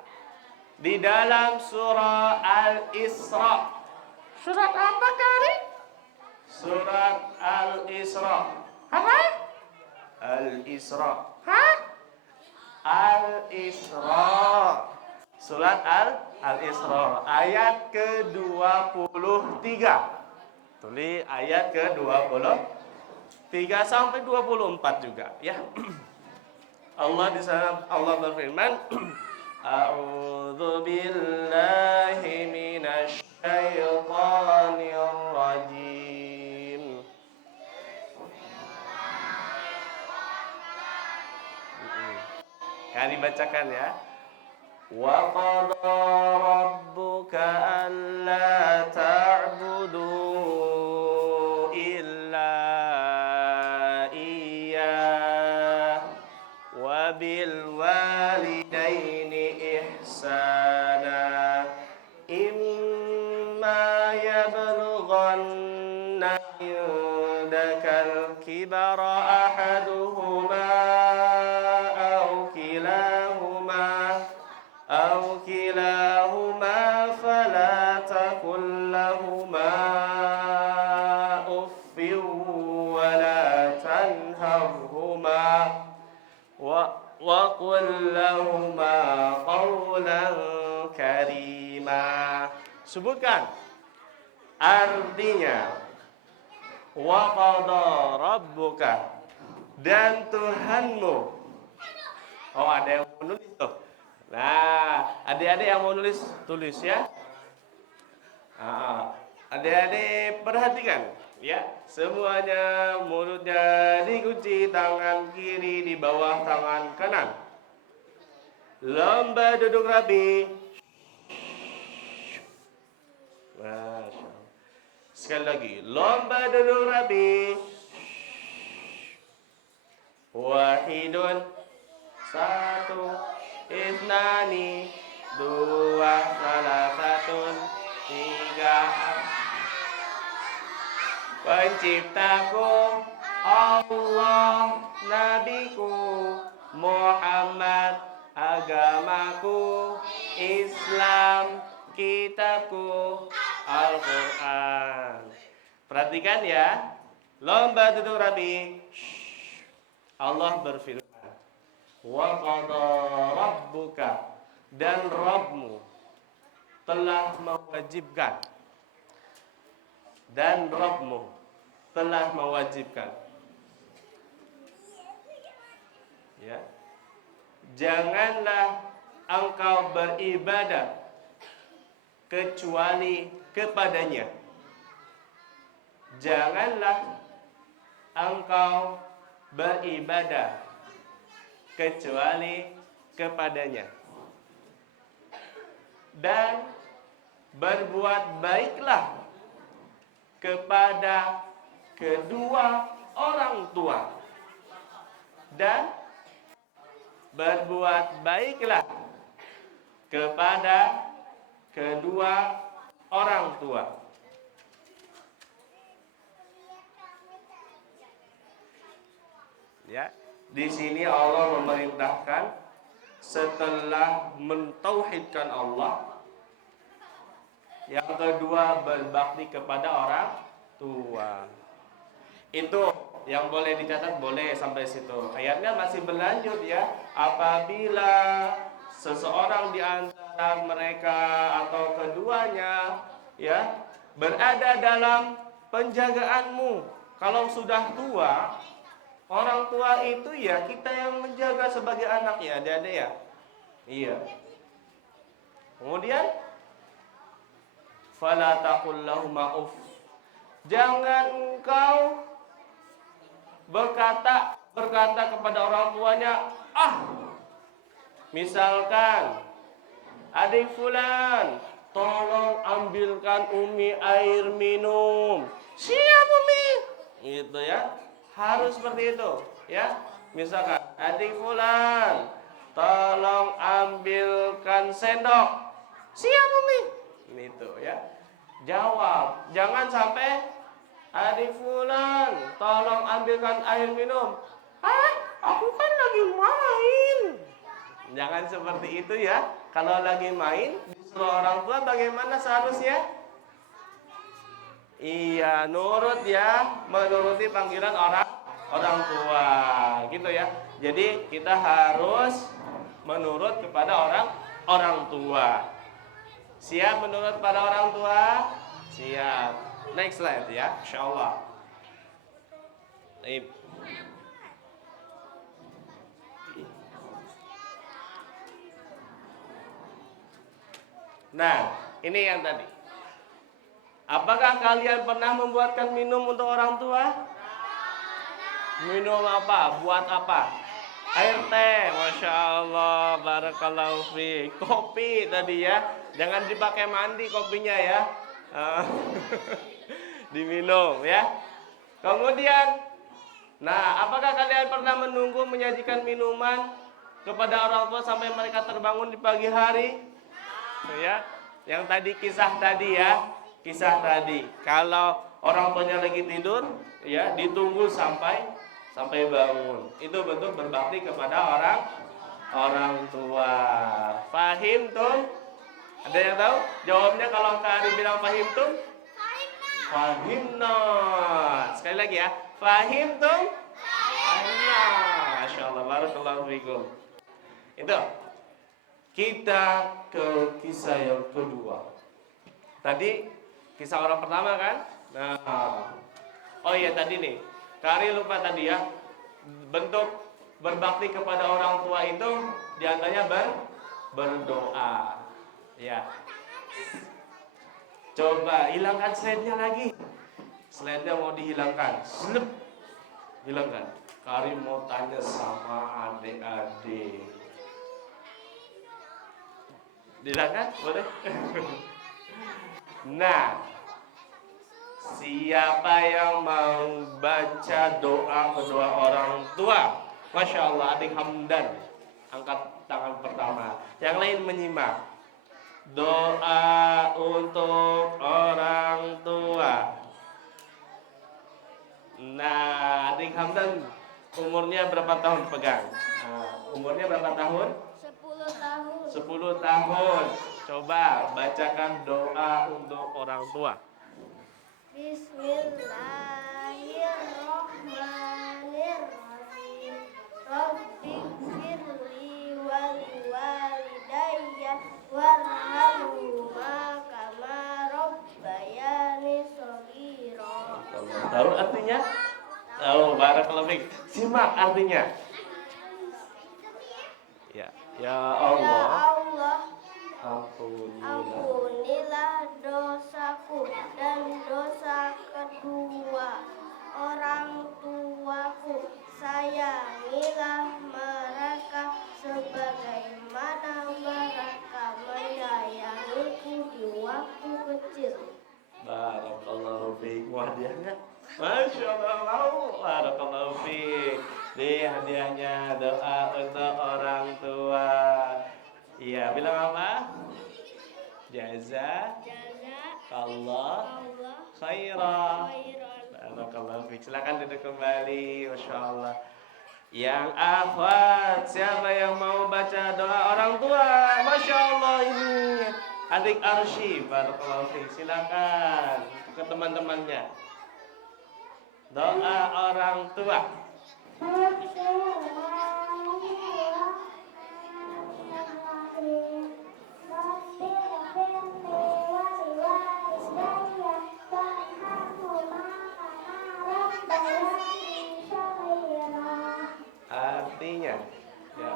Di dalam surah Al-Isra. Surat apa, Kari? Surat Al-Isra. Apa? Al-Isra. Hah? Al-Isra. Surat Al-Isra. Ayat ke-23. Tulis ayat ke-23 sampai 24 juga ya. Allah di sana Allah berfirman, A'udzu billahi minasy syaithanir rajim. Kali bacakan ya. Wa qadha rabbuka alla ta'budu بالوالدين إحسانا إما يبلغن عندك الكبر أحدهما أو كلاهما فلا تقل لهما أف ولا تنهرهما وَقُلْ لَهُمَا قَوْلًا كَرِيمًا. Sebutkan artinya. Wa qadha rabbuka, dan Tuhanmu. Oh, ada yang mau nulis tuh. Nah, adik-adik yang mau nulis, tulis ya. Adik-adik perhatikan ya, semuanya mulutnya dikunci, tangan kiri di bawah tangan kanan. Lomba duduk rapi. Masya Allah. Sekali lagi, lomba duduk rapi. Wahidun, satu, itnani, dua, salasatun, tiga. Penciptaku Allah, nabiku Muhammad, agamaku Islam, kitabku Al-Quran. Perhatikan ya, lomba duduk rapi. Allah berfirman, wa qadha rabbuka, dan Rabbmu telah mewajibkan, dan Rabbmu telah mewajibkan ya, janganlah engkau beribadah kecuali kepadanya. Janganlah engkau beribadah kecuali kepadanya, dan berbuat baiklah kepada kedua orang tua, dan berbuat baiklah kepada kedua orang tua. Ya, di sini Allah memerintahkan setelah mentauhidkan Allah, yang kedua berbakti kepada orang tua. Itu yang boleh dicatat, boleh sampai situ. Ayatnya masih berlanjut ya. Apabila seseorang di antara mereka atau keduanya ya berada dalam penjagaanmu, kalau sudah tua, orang tua itu ya kita yang menjaga sebagai anak ya, adik-adik ya. Iya. Kemudian fala taqul lahuma uff. Jangan engkau berkata kepada orang tuanya, ah. Misalkan, adik fulan, tolong ambilkan Umi air minum. Siap Umi. Gitu ya. Harus seperti itu, ya. Misalkan, adik fulan, tolong ambilkan sendok. Siap Umi. Gitu ya. Jawab, jangan sampai adik fulan, tolong ambilkan air minum. Ah, aku kan lagi main. Jangan seperti itu ya. Kalau lagi main, disuruh orang tua bagaimana seharusnya? Iya, nurut ya, menuruti panggilan orang tua, gitu ya. Jadi kita harus menurut kepada orang tua. Siap menurut pada orang tua? Siap. Next slide ya, insyaallah. Baik. Nah, ini yang tadi. Apakah kalian pernah membuatkan minum untuk orang tua? Minum apa? Buat apa? Air teh, Masya Allah, barakallahu fi. Kopi tadi ya. Jangan dipakai mandi kopinya ya. Diminum ya. Kemudian, nah, apakah kalian pernah menunggu menyajikan minuman kepada orang tua sampai mereka terbangun di pagi hari? Ya, yang tadi kisah tadi ya, kisah tadi. Kalau orang tuanya lagi tidur, ya ditunggu sampai bangun. Itu bentuk berbakti kepada orang tua. Fahim tuh? Ada yang tahu? Jawabnya kalau Kak Ari bilang fahim tuh? Fahimna. Sekali lagi ya, fahim tuh? Fahimna. Masya Allah, barakallahu fikum. Itu. Kita ke kisah yang kedua. Tadi kisah orang pertama kan? Nah, oh iya tadi nih, Kari lupa tadi ya. Bentuk berbakti kepada orang tua itu diantaranya berdoa. Ya. Coba hilangkan slide-nya lagi. Slide-nya mau dihilangkan. Slep. Hilangkan. Kari mau tanya sama adik-adik. Dilangkan? Boleh? Nah, siapa yang mau baca doa kedua orang tua? Masya Allah, adik Hamdan angkat tangan pertama. Yang lain menyimak. Doa untuk orang tua. Nah, adik Hamdan umurnya berapa tahun pegang? Nah, umurnya berapa tahun? 10 tahun. 10 tahun. Coba bacakan doa untuk orang tua. Bismillahirrahmanirrahim. Rabbighfirli wal walidayya warhamhuma kama rabbayani shaghira. Tahu artinya? Oh, barakallahu fiik. Simak artinya. Ya, ya Allah, ampunilah dosaku dan dosa kedua orang tuaku. Sayangilah mereka sebagaimana mereka menyayangiku di waktu kecil. barakallahu fiik. Wah, hadiahnya Masya Allah, barakallahu fiik. Di hadiahnya doa untuk orang Iya, bilang apa? Jazakallah Allah khairan. khairan. Barakallahu fiik. Silakan duduk kembali. Masya Allah. Yang akhwat, siapa yang mau baca doa orang tua? Masya Allah, ini adik Arsy. Barakallahu fiik. Silakan ke teman-temannya. Doa orang tua. Artinya, ya,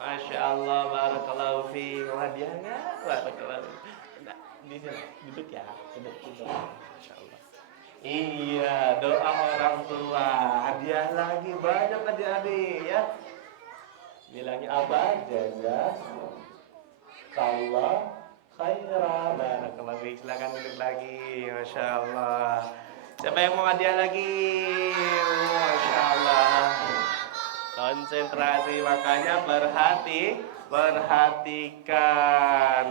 Masya Allah, barakallahu fiik. Hadiah nggak? Barakallahu fiik. Nah, di sini duduk ya, duduk. Masya Allah. Iya, doa orang tua. Hadiah lagi banyak adik-adik ya. Bilangnya apa? Jazakallah khairan. Barakallahu fiik. Silakan duduk lagi. Masya Allah. Siapa yang mau hadiah lagi? Masya Allah. Konsentrasi, makanya perhatikan.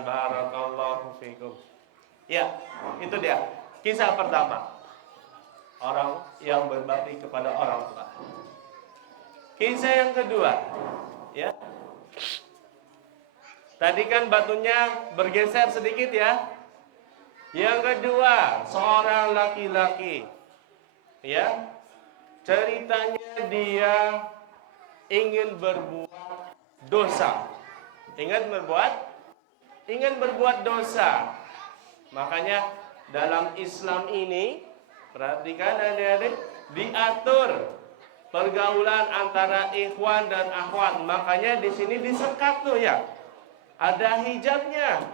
Barakallahu fikum. Ya, itu dia. Kisah pertama. Orang yang berbakti kepada orang tua. Kisah yang kedua, ya. Tadi kan batunya bergeser sedikit ya. Yang kedua, seorang laki-laki, ya. Ceritanya dia ingin berbuat dosa. Ingin berbuat dosa. Makanya dalam Islam ini, perhatikan adik-adik, diatur pergaulan antara ikhwan dan akhwat. Makanya di sini disekat tuh ya. Ada hijabnya.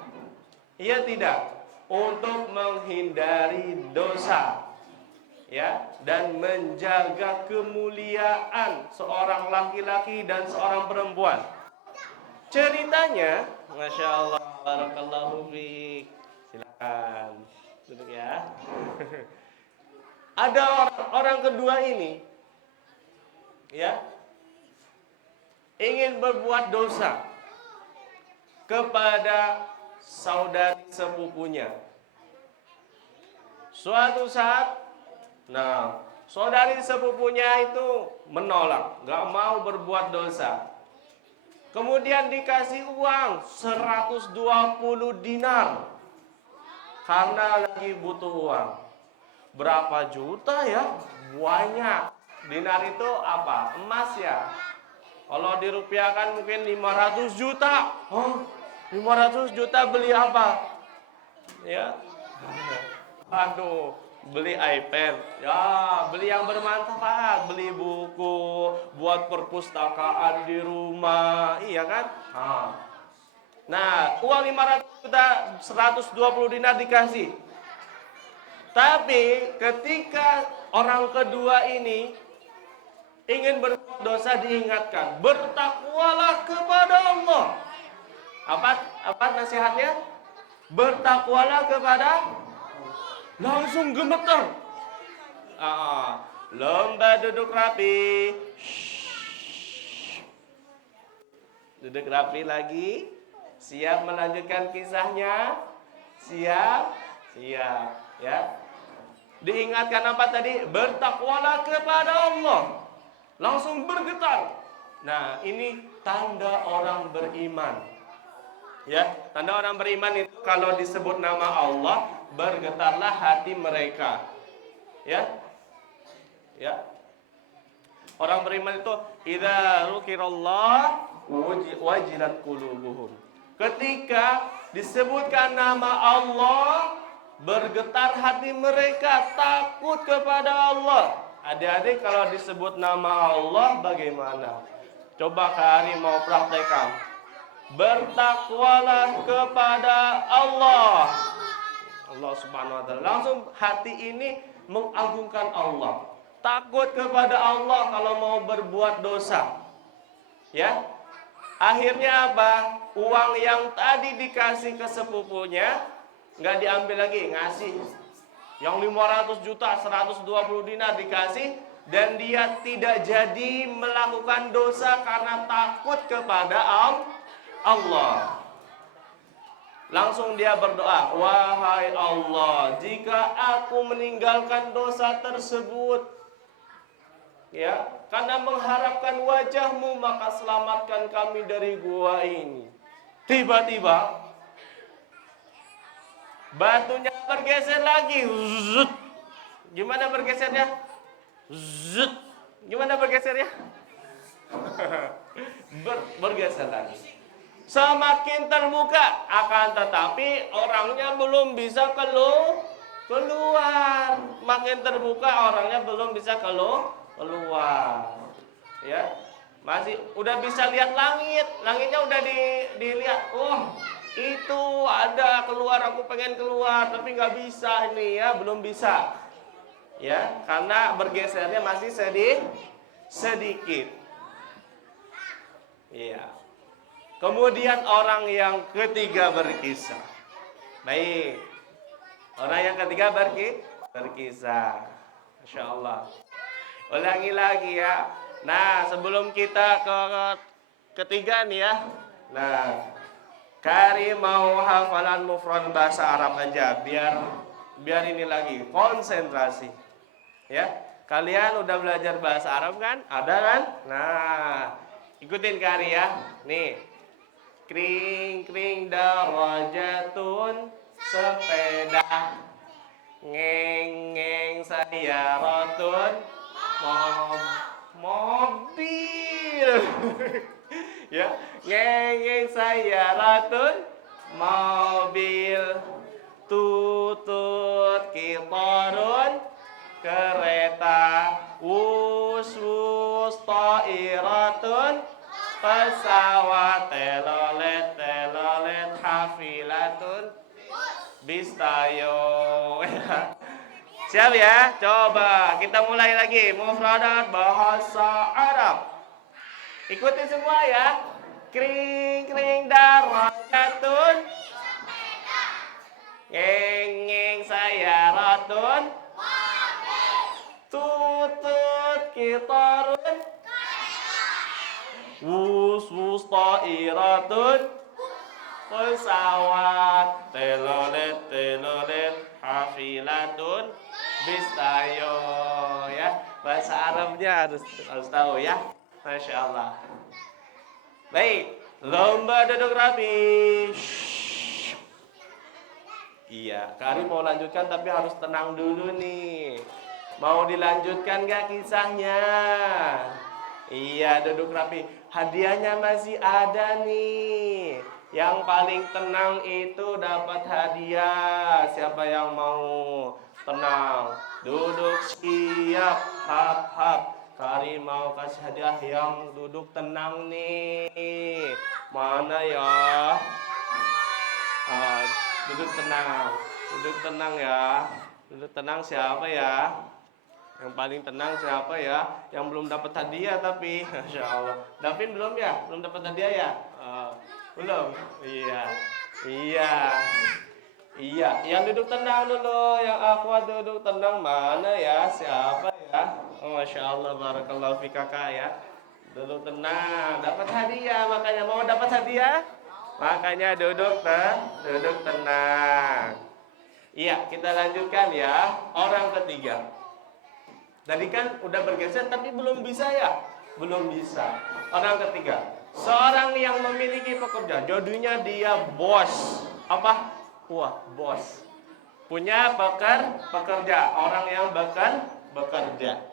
Iya tidak? Untuk menghindari dosa. Ya, dan menjaga kemuliaan seorang laki-laki dan seorang perempuan. Ceritanya, Masya Allah, barakallahu fiik. Silakan duduk ya. Ada orang kedua ini, ya, ingin berbuat dosa kepada saudari sepupunya. Suatu saat, saudari sepupunya itu menolak, gak mau berbuat dosa. Kemudian dikasih uang 120 dinar karena lagi butuh uang. Berapa juta ya? Banyak. Dinar itu apa? Emas ya. Kalau dirupiahkan mungkin 500 juta. Oh, 500 juta beli apa? Ya. Aduh, beli iPad. Ya, beli yang bermanfaat, beli buku, buat perpustakaan di rumah. Iya kan? Nah, uang 500 juta, 120 dinar dikasih. Tapi ketika orang kedua ini ingin berbuat dosa, diingatkan, bertakwalah kepada Allah. Apa nasihatnya? Bertakwalah kepada, langsung gemeter. Lomba duduk rapi. Duduk rapi lagi. Siap melanjutkan kisahnya? Siap? Siap, ya. Diingatkan apa tadi? Bertakwalah kepada Allah. Langsung bergetar. Nah, ini tanda orang beriman. Ya, tanda orang beriman itu kalau disebut nama Allah, bergetarlah hati mereka. Ya. Ya. Orang beriman itu idza dzukirallah wajilat qulubuhum. Ketika disebutkan nama Allah, bergetar hati mereka, takut kepada Allah. Adik-adik, kalau disebut nama Allah bagaimana? Coba Kak Ari mau praktekkan. Bertakwalah kepada Allah. Allah Subhanahu wa taala. Langsung hati ini mengagungkan Allah. Takut kepada Allah kalau mau berbuat dosa. Ya. Akhirnya apa? Uang yang tadi dikasih ke sepupunya nggak diambil lagi, ngasih. Yang 500 juta, 120 dinar dikasih, dan dia tidak jadi melakukan dosa karena takut kepada Allah. Langsung dia berdoa, wahai Allah, jika aku meninggalkan dosa tersebut, ya, karena mengharapkan wajahmu, maka selamatkan kami dari gua ini. Tiba-tiba batunya bergeser lagi. Zut. Gimana bergesernya? Zut. Gimana bergesernya? Bergeser lagi. Semakin terbuka, akan tetapi orangnya belum bisa keluar. Makin terbuka, orangnya belum bisa keluar. Ya, masih udah bisa lihat langit. Langitnya udah dilihat. Oh, itu ada keluar, aku pengen keluar, tapi nggak bisa ini ya, belum bisa. Ya, karena bergesernya masih sedikit. Iya. Kemudian orang yang ketiga berkisah. Baik. Orang yang ketiga berkisah. Masya Allah. Ulangi lagi ya. Nah, sebelum kita ke ketiga nih ya. Nah, Kari mau hafalan mufrad bahasa Arab aja biar ini lagi konsentrasi. Ya. Kalian udah belajar bahasa Arab kan? Ada kan? Nah, ikutin Kari ya. Nih. Kring kring darajatun sepeda, ngeng ngeng sayaratun mobil. Ya, ngeng ngeng sayaratun mobil, tutut kitarun kereta, wus wus tairatun pesawat, telolet hafilatun bistayo. Siap ya? Coba kita mulai lagi mufradat bahasa Arab. Ikuti semua ya. Kring kring darajatun, ngeng ngeng sayaratun, tutut kitarun, wus wus tairatun pesawat, telolet hafilatun bistayo. Ya, bahasa Arabnya harus tahu ya. Masya Allah. Baik, lomba duduk rapi. Iya, Kari mau lanjutkan tapi harus tenang dulu nih. Mau dilanjutkan gak kisahnya? Iya, duduk rapi. Hadiahnya masih ada nih. Yang paling tenang itu dapat hadiah. Siapa yang mau tenang? Duduk siap, hap hap. Kari mau kasih hadiah yang duduk tenang nih. Mana ya? Duduk tenang ya. Duduk tenang siapa ya? Yang paling tenang siapa ya? Yang belum dapat hadiah tapi, Masya Allah. Davin belum ya? Belum dapat hadiah ya? Belum? Iya. Yang duduk tenang dulu. Yang aku duduk tenang mana ya? Siapa ya? Oh, Masya Allah, barakallahu fi kakak ya. Duduk tenang, dapat hadiah. Makanya mau dapat hadiah? Makanya duduk tenang. Iya, kita lanjutkan ya. Orang ketiga. Tadi kan udah bergeser tapi belum bisa ya? Belum bisa. Orang ketiga. Seorang yang memiliki pekerja. Jadinya dia bos. Apa? Wah, bos. Punya pekerja. Orang yang bekerja.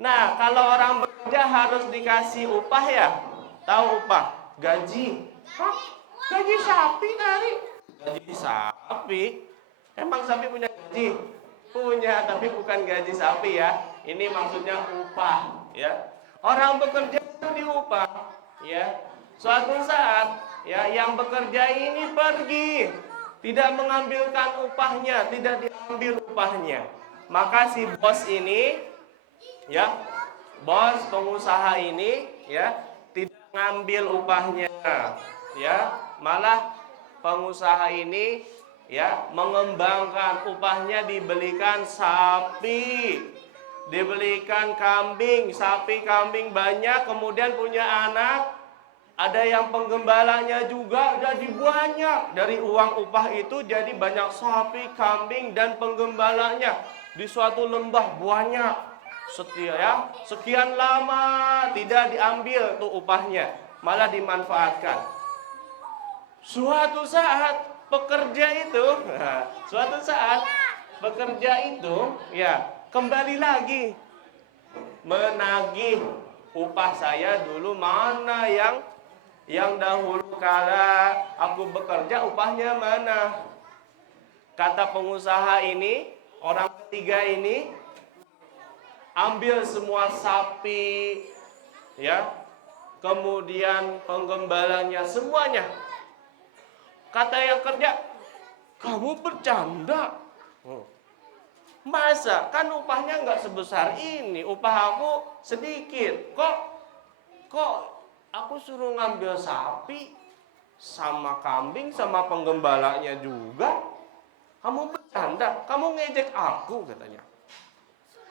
Nah, kalau orang bekerja harus dikasih upah ya? Tahu upah? Gaji. Hah? Gaji sapi Kari? Gaji sapi? Emang sapi punya gaji? Punya, tapi bukan gaji sapi ya. Ini maksudnya upah, ya. Orang bekerja itu diupah, ya. Suatu saat, ya, yang bekerja ini pergi, tidak mengambilkan upahnya, tidak diambil upahnya. Maka si bos ini, ya, bos pengusaha ini, ya, tidak ngambil upahnya, ya. Malah pengusaha ini ya mengembangkan upahnya, dibelikan sapi, dibelikan kambing, sapi kambing banyak, kemudian punya anak, ada yang penggembalanya juga jadi banyak. Dari uang upah itu jadi banyak sapi, kambing dan penggembalanya di suatu lembah banyak. Sekian lama tidak diambil tuh upahnya, malah dimanfaatkan. Suatu saat pekerja itu ya kembali lagi menagih upah saya dulu, mana yang dahulu kala aku bekerja upahnya mana. Kata pengusaha ini, orang ketiga ini ambil semua sapi ya, kemudian penggembalanya semuanya. Kata yang kerja, kamu bercanda. Masa kan upahnya nggak sebesar ini, upah aku sedikit. Kok aku suruh ngambil sapi sama kambing sama penggembalanya juga? Kamu bercanda, kamu ngejek aku katanya.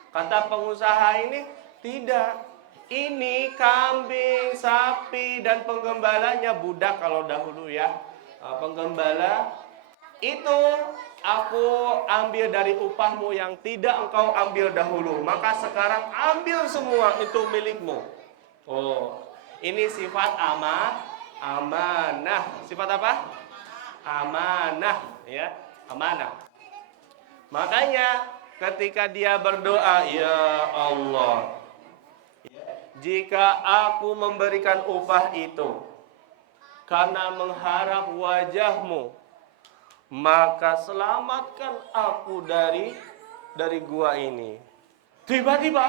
Kata pengusaha ini, tidak. Ini kambing, sapi dan penggembalanya, budak kalau dahulu ya. Penggembala itu aku ambil dari upahmu yang tidak engkau ambil dahulu, maka sekarang ambil semua, itu milikmu. Oh, ini sifat amanah. Sifat apa? Amanah, ya, amanah. Makanya ketika dia berdoa, ya Allah, jika aku memberikan upah itu karena mengharap wajahmu, maka selamatkan aku dari gua ini. Tiba-tiba,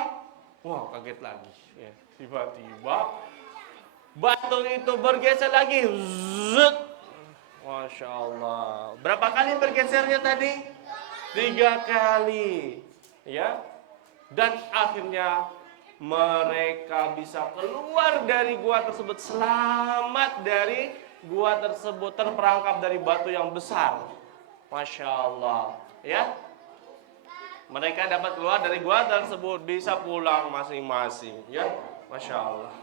wah kaget lagi. Ya, tiba-tiba batu itu bergeser lagi. Zut. Masya Allah. Berapa kali bergesernya tadi? 3 kali. Ya. Dan akhirnya mereka bisa keluar dari gua tersebut, selamat dari gua tersebut, terperangkap dari batu yang besar. Masya Allah, ya. Mereka dapat keluar dari gua tersebut, bisa pulang masing-masing, ya. Masya Allah.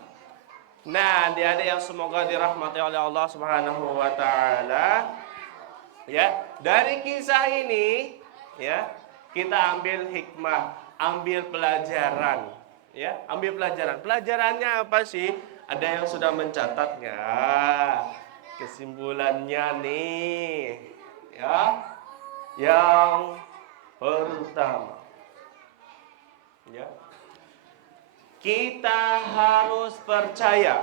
Nah, adik-adik yang semoga dirahmati oleh Allah Subhanahu wa taala, ya. Dari kisah ini, ya, kita ambil hikmah, ambil pelajaran. Ya, ambil pelajaran. Pelajarannya apa sih? Ada yang sudah mencatatnya. Kesimpulannya nih, ya. Yang pertama, ya. Kita harus percaya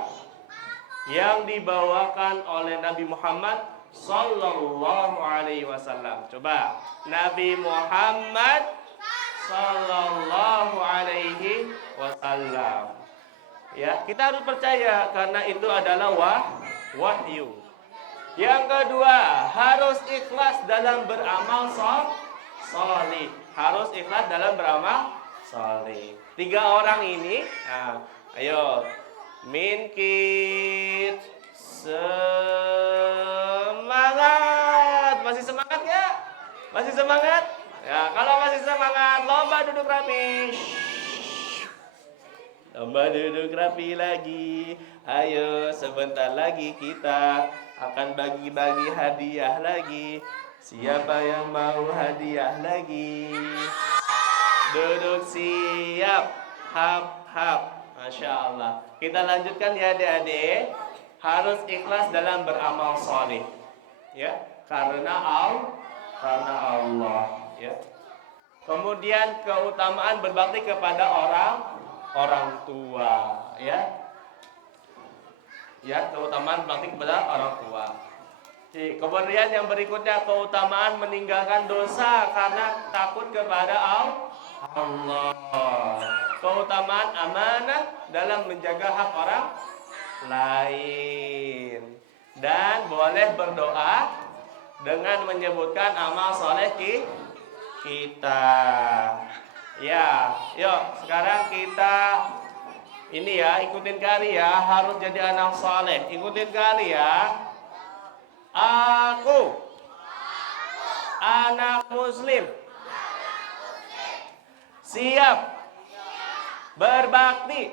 yang dibawakan oleh Nabi Muhammad sallallahu alaihi wasallam. Coba, Nabi Muhammad sallallahu alaihi wasallam. Ya, kita harus percaya karena itu adalah wahyu. Yang kedua, harus ikhlas dalam beramal salih. Harus ikhlas dalam beramal salih. 3 orang ini, nah, ayo minkit semangat. Masih semangat ya? Masih semangat? Ya, kalau masih semangat, lomba duduk rapi. Lomba duduk rapi lagi. Ayo, sebentar lagi kita akan bagi-bagi hadiah lagi. Siapa yang mau hadiah lagi? Duduk siap. Hap. Masya Allah. Kita lanjutkan ya adik-adik. Harus ikhlas dalam beramal soleh. Ya, karena Allah. Ya. Kemudian keutamaan berbakti kepada orang tua, ya. Ya, keutamaan berbakti kepada orang tua. Kemudian yang berikutnya keutamaan meninggalkan dosa karena takut kepada Allah. Keutamaan amanah dalam menjaga hak orang lain. Dan boleh berdoa dengan menyebutkan amal soleh kita. Ya, yuk sekarang kita Ini ya, ikutin Kari ya, harus jadi anak saleh. Ikutin Kari ya. Aku anak muslim siap berbakti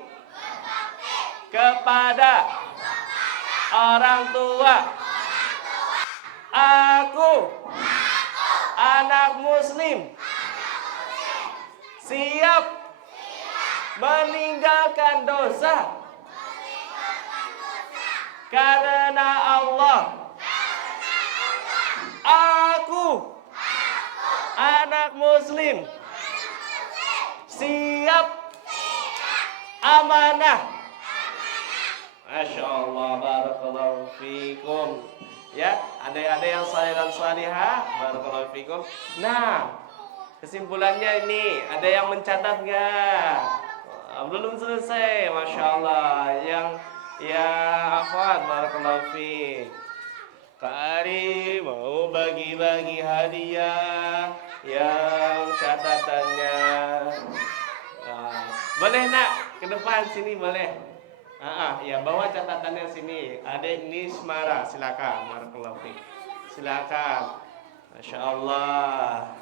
kepada orang tua. Aku anak muslim siap meninggalkan dosa karena Allah. Aku anak muslim siap amanah. Masya Allah, barakallahu fikum. Ya, ada yang saleh dan salihah, barakallahu fikum. Nah, kesimpulannya ini, ada yang mencatat nggak? Belum selesai, Masya Allah. Yang hafal, barakallahu fikum. Kak Ari mau bagi-bagi hadiah yang catatannya. Nah, boleh nak ke depan sini boleh. Ya bawa catatannya sini. Adik Nismara, silakan. Barakallahu fiik. Silakan. Masya Allah.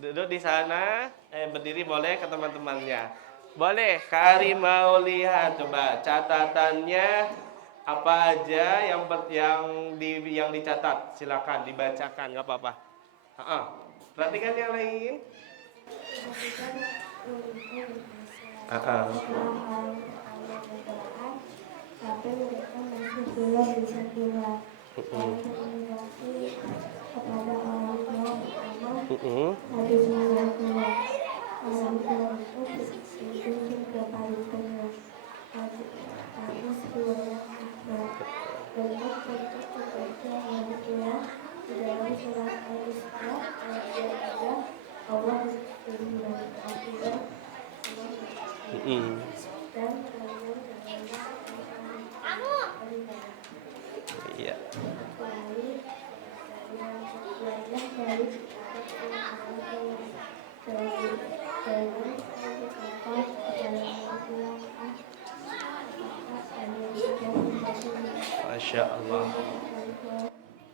Duduk di sana. Berdiri boleh ke teman-temannya. Boleh. Kak Ari mau lihat coba catatannya. Apa aja yang dicatat, silakan dibacakan, nggak apa-apa. Perhatikan yang lain. Tapi mereka masih belum bisa keluar. Dan terindikasi kepada orang tua pertama habis keluar. Orang tua itu juga paling benar. Harus keluar. Bentuk kebaikan yang kedua di dalam surat Al-Isra ayat 23 Allah berfirman akibat dan kalian Iya. kecuali yang belajar dari Masya Allah.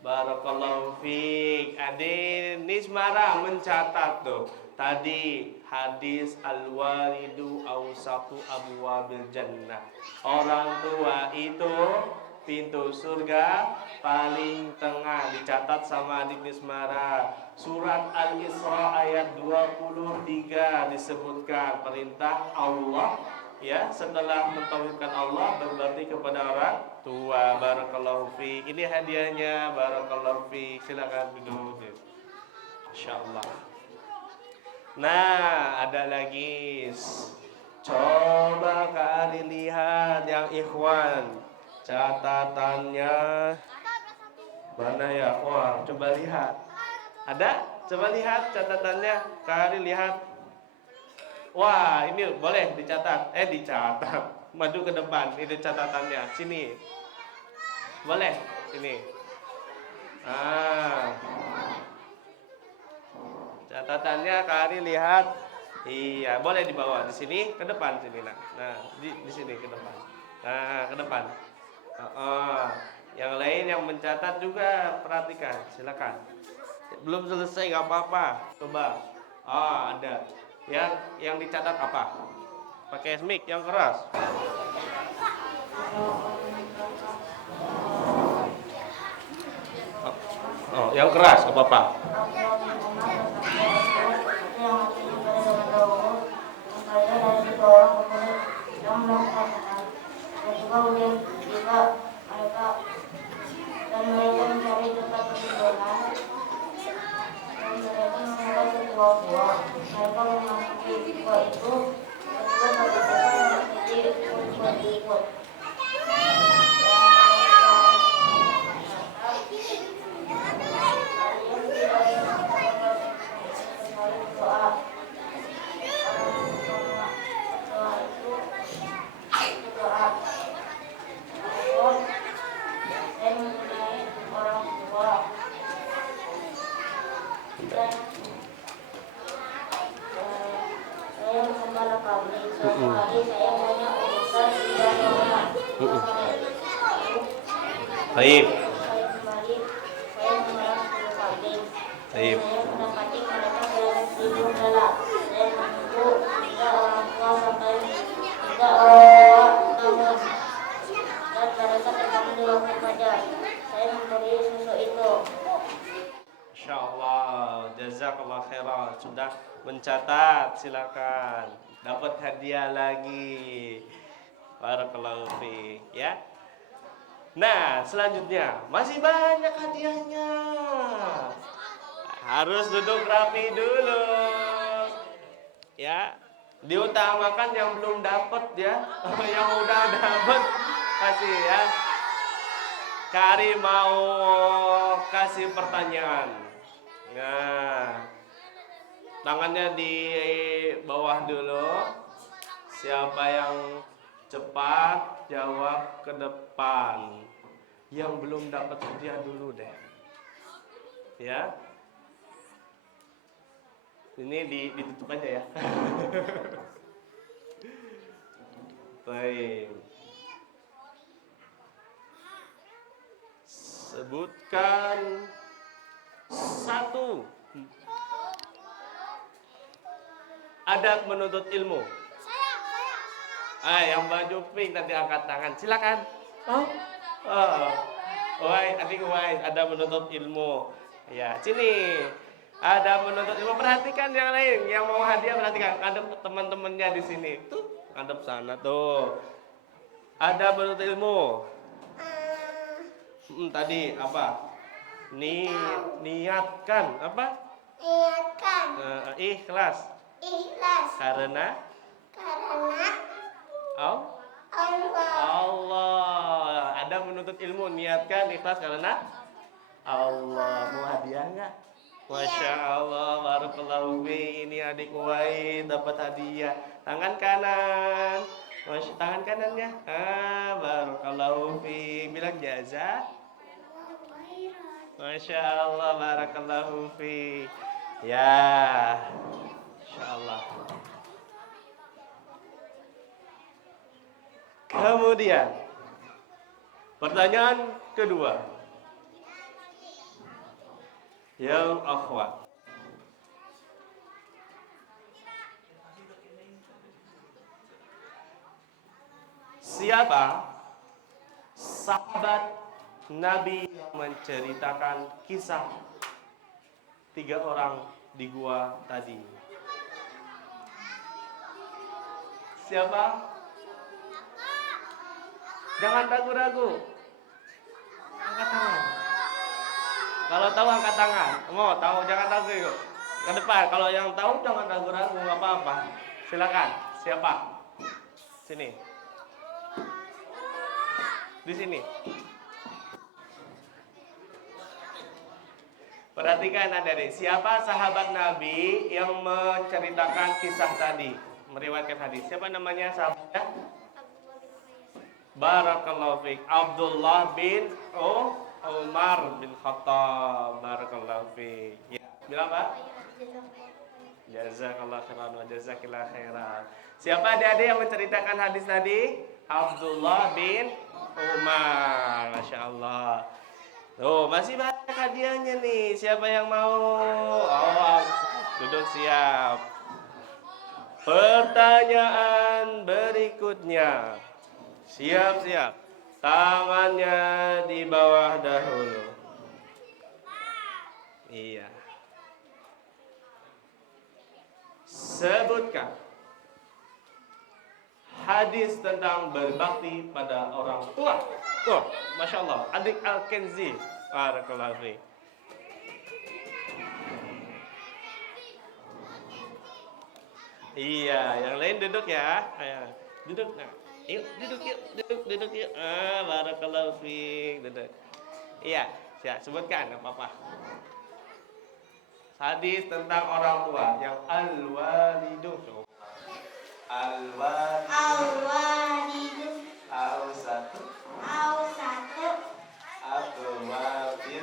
Barakallahu fiik. Adik Nismara mencatat tuh. Tadi hadis al-walidu awsatu abwabil jannah. Orang tua itu pintu surga paling tengah, dicatat sama adik Nismara. Surat Al-Isra ayat 23 disebutkan perintah Allah ya, setelah mentauhidkan Allah berbakti kepada orang tua. Barakallahu fiik. Ini hadiahnya, barakallahu fiik. Silakan duduk. Insyaallah. Nah, ada lagi. Coba kali lihat yang ikhwan. Catatannya mana ya? Wah, coba lihat. Ada? Coba lihat catatannya. Kali lihat. Wah, ini boleh dicatat. Dicatat. Maju ke depan. Ini catatannya. Sini. Boleh. Sini. Catatannya Kari lihat. Iya, boleh dibawa di sini ke depan sini nak. Nah, di sini ke depan. Nah, ke depan. Yang lain yang mencatat juga perhatikan. Silakan. Belum selesai nggak apa-apa. Coba. Ada. Yang dicatat apa? Pakai mic yang keras. Yang keras apa-apa. mereka mencari tempat perlindungan dan mereka mengenal sesuatu. Mereka memasuki gua itu kedua mereka memasuki gua tersebut. kepala pabrik. Suatu hari saya punya urusan di rumah. Baik. Saya kembali, saya mengarah ke pabrik. Baik. Saya mendapati mereka berada di gundala. Saya menunggu tiga orang tua sampai tiga orang tua namun dan mereka datang di waktu fajar. Saya memberi susu itu. Insya Allah, jazakallah khairan. Sudah mencatat, silakan. Dapat hadiah lagi. Barakallahu fiik, ya. Nah, selanjutnya masih banyak hadiahnya. Harus duduk rapi dulu. Ya, diutamakan yang belum dapat ya. Yang udah dapat kasih ya. Kari mau kasih pertanyaan. Nah, tangannya di bawah dulu. Siapa yang cepat jawab ke depan. Yang belum dapat hadiah dulu deh. Ya. Ini ditutup aja ya. Baik. Sebutkan satu adab menuntut ilmu. Yang baju pink nanti angkat tangan. Silakan. Wai, adik Wai, ada menuntut ilmu. Ya, sini. Ada menuntut ilmu. Perhatikan yang lain, yang mau hadiah perhatikan. Ada teman-temannya di sini. Tuh, ngadep sana tuh. Ada menuntut ilmu. Tadi apa? Niatkan apa? Niatkan. Ikhlas. Ikhlas. Karena Allah. Ada menuntut ilmu, niatkan ikhlas karena Allah. Mau hadiah nggak? Masya Allah, barakallahu fi. Ini adik Wai dapat hadiah. Tangan kanan. Tangan kanannya. Barakallahu fi. Bilang jaza. Masya Allah, barakallahu fi. Ya, Masya Allah. Kemudian pertanyaan kedua. Yang akhwat. Siapa sahabat Nabi yang menceritakan kisah 3 orang di gua tadi? Siapa? Jangan ragu-ragu. Angkat tangan. Kalau tahu angkat tangan. Mau tahu jangan ragu yuk. Ke depan. Kalau yang tahu jangan ragu-ragu, nggak apa-apa. Silakan. Siapa? Sini. Di sini. Perhatikan adik-adik. Siapa sahabat Nabi yang menceritakan kisah tadi? Meriwayatkan hadis. Siapa namanya sahabatnya? Barakallahu fiik. Abdullah bin Umar bin Khattab. Barakallahu fiik. Ya, bilang apa? Jazakallah khairan wa jazakillah khairan. Siapa adik-adik yang menceritakan hadis tadi? Abdullah bin Umar. Masya Allah. Tuh, masih banyak hadiahnya nih. Siapa yang mau? Duduk siap. Pertanyaan berikutnya. Siap-siap. Tangannya di bawah dahulu. Iya. Sebutkan hadis tentang berbakti pada orang tua. Tuh, Masya Allah. Adik Al-Kenzi. Barakallahu fiik. Iya, yang lain duduk ya. Ayo, duduk. Nah, yuk, duduk yuk. Duduk yuk. Barakallahu fiik. Duduk. Iya, siap. Sebutkan, enggak apa-apa. Hadis tentang orang tua yang al-walidu. Al-walidu. Al-satu. Abawafir.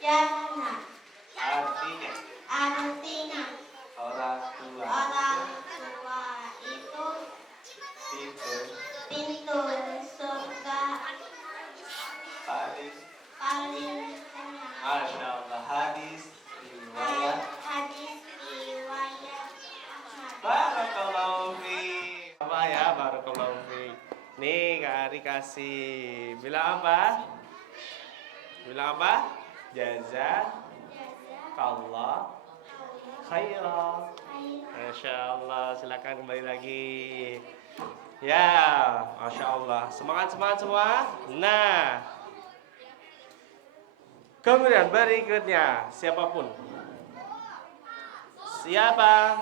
Jannah. Artinya. kasih. Bilang apa? Bilang apa? Jazakallah khairan. Masya Allah, silakan kembali lagi. Ya, Masya Allah. Semangat semua. Nah, kemudian berikutnya siapapun. Siapa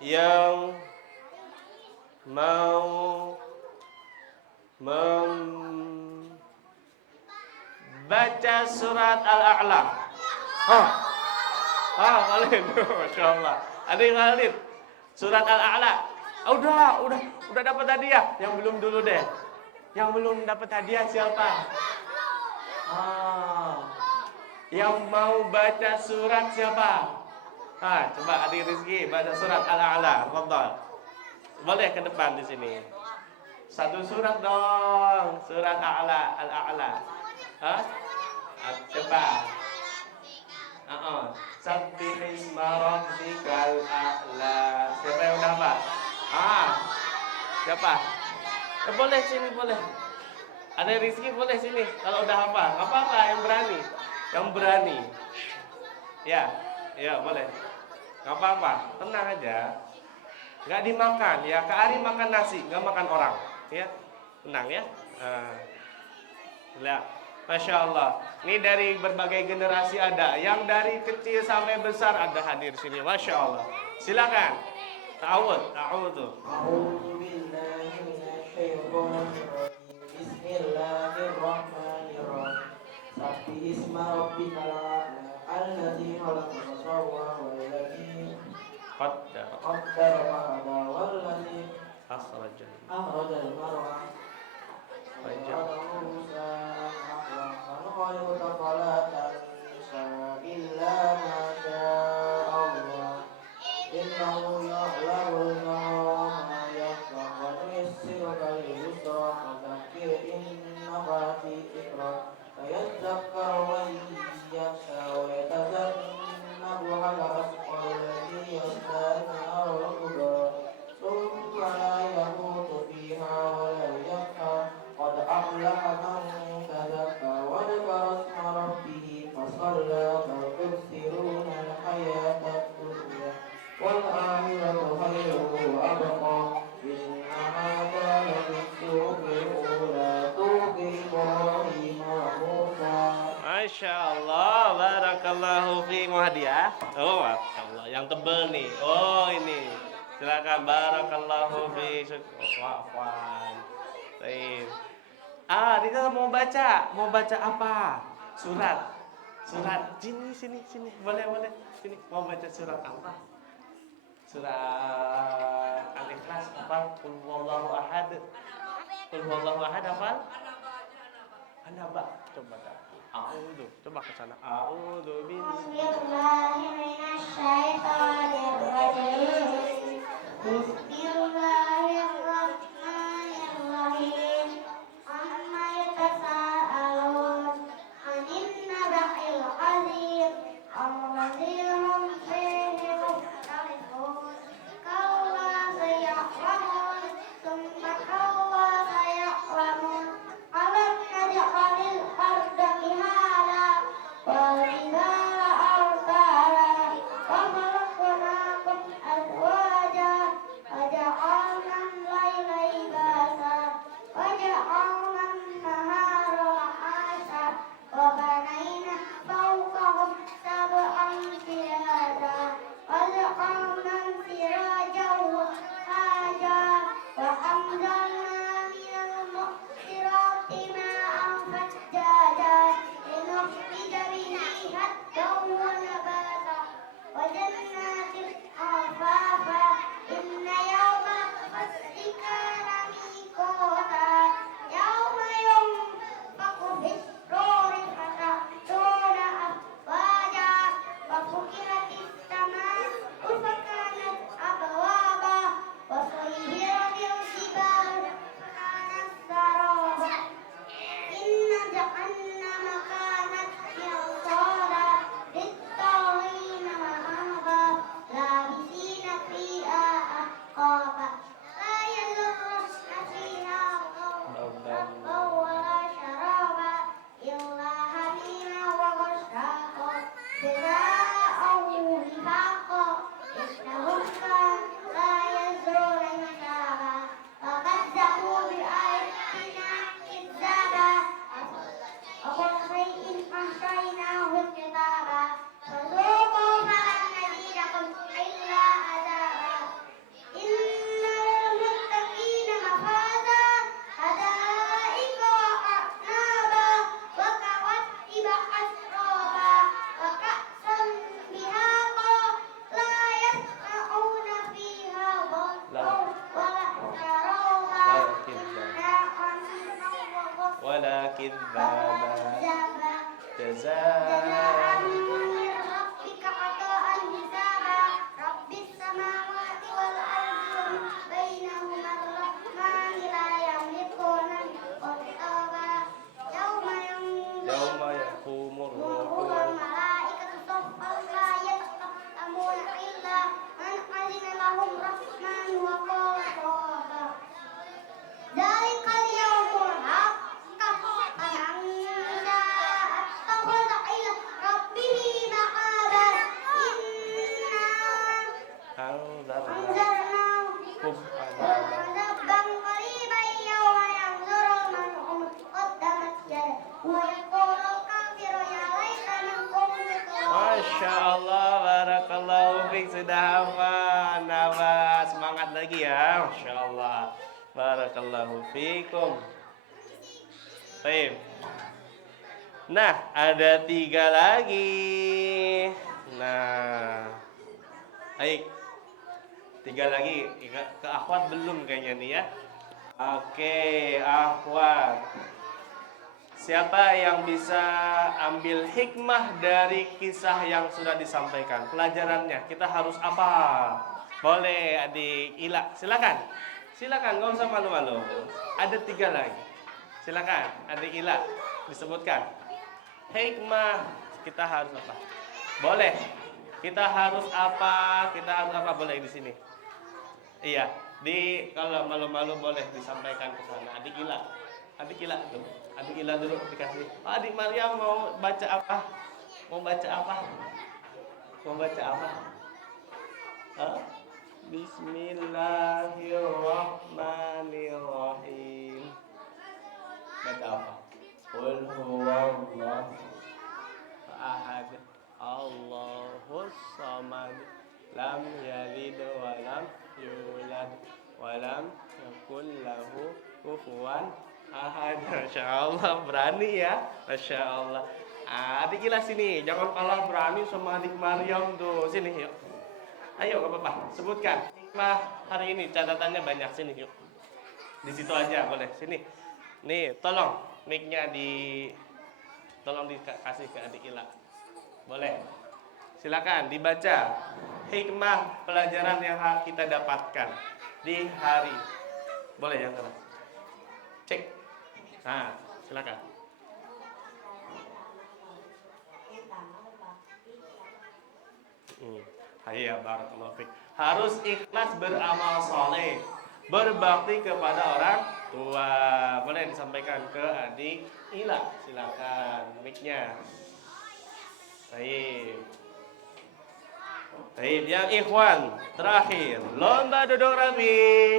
yang mau membaca surat Al-A'la? Khalid, Masya Allah. Ada yang Khalid, surat Al-A'la. Udah dapat hadiah. Yang belum dulu deh. Yang belum dapat hadiah siapa? Yang mau baca surat siapa? Coba adik Rizky baca surat Al-A'la. Fadhal. Boleh ke depan di sini. Satu surat dong. Surat Al-A'la. Coba. Sabbihisma rabbikal a'la. Siapa yang udah hafal? Siapa? Boleh sini, boleh. Ada Rizky boleh sini kalau udah hafal. Apa-apa yang berani. Yang berani. Ya boleh. Gak apa-apa, tenang aja. Gak dimakan ya. Kak Ari makan nasi, gak makan orang. Ya, tenang ya. Lihat. Masya Allah. Ini dari berbagai generasi ada. Yang dari kecil sampai besar ada hadir sini. Masya Allah. Silakan. Ta'awud. A'udzu billahi minasyaitonir rajim. Bismillahirrahmanirrahim. Sabbihisma rabbikal a'la alladzi khalaqa fasawwa walladzi qaddara fahada walladzi akhrajal mar'a faja'alahu ghusaa'an ahwa fanuqalu fala tansa illa ma syaa Allah innahu ya'lamul jahra ma yakhfa wa nuyassiruka lil-yusra fadhakkir in nafa'ati dhikra fayadhakkaru man yakhsha wa yatajannabuha al-ashqa alladhi yasla an-nara al-kubra thumma la yamutu fiha wa la yahya qad aflaha man tazakka wa dhakara isma rabbih fasalla bal tu'thiruna al-hayata ad-dunya wal akhiratu khayrun wa abqa inna hadha lafi as-suhufil ula suhufi Ibrahim wa Musa. Masya Allah, barakallahu fiikum hadiah. Masya Allah, yang tebel nih. Ini. Silakan, barakallahu fiikum. Wafwan. Baik. Kita mau baca apa? Surat. Sini. Boleh. Sini. Mau baca surat apa? Surat Al-Ikhlas apa? Qul huwallahu ahad. Apa? An-Naba. Coba dah. Coba ke sana. A'udzu billahi minasyaitonir rajim. Bismillahirrahmanirrahim. Amma yatasaalun 'anil naba'il 'azim. Alladzi hum fihi mukhtalifun. Kalla saya'lamun. Tsumma kalla saya'lamun. Alam naj'alil arda mihada wal jibala awtada wa khalaqnakum azwaja wa ja'alna jazaa yauma yaqumur ruhu Masya Allah, barakallahu fiik, sudah hafal. Nambah semangat lagi ya, Masya Allah. Barakallahu fiikum. Baik. Nah, ada 3 lagi. Nah, baik. 3 lagi. Ke akhwat belum kayaknya nih ya. Oke, akhwat. Siapa yang bisa ambil hikmah dari kisah yang sudah disampaikan? Pelajarannya, kita harus apa? Boleh adik Ila, silakan. Silakan, nggak usah malu-malu. Ada 3 lagi. Silakan, adik Ila, disebutkan. Hikmah, kita harus apa? Boleh. Kita harus apa? Kita harus apa? Boleh di sini. Iya, kalau malu-malu boleh disampaikan ke sana. Adik Ila. Adik Ila tuh. Adik Ila dulu dikasih. Oh, adik Maryam mau baca apa? Mau baca apa? Mau baca apa? Hah? Bismillahirrahmanirrahim. Baca apa? Qul huwallahu ahad. Allahus samad. Lam yalid wa lam yulad wa lam yakul lahu kufuwan ahad. Masya Allah, berani ya. Masya Allah. Adik Ila sini, jangan kalah berani sama adik Maryam tuh. Sini yuk. Ayo, gak apa-apa, sebutkan hikmah hari ini. Catatannya banyak, sini yuk. Di situ aja boleh, sini. Nih, tolong mic-nya tolong dikasih ke adik Ila. Boleh. Silakan dibaca hikmah pelajaran yang kita dapatkan di hari. Boleh ya, kelas? Cek. Nah, silakan. Iya, barakallahu fiik. Harus ikhlas beramal soleh, berbakti kepada orang tua. Boleh disampaikan ke adik Ila. Silakan mic-nya. Baik. Baik, yang ikhwan terakhir, lomba duduk rapi.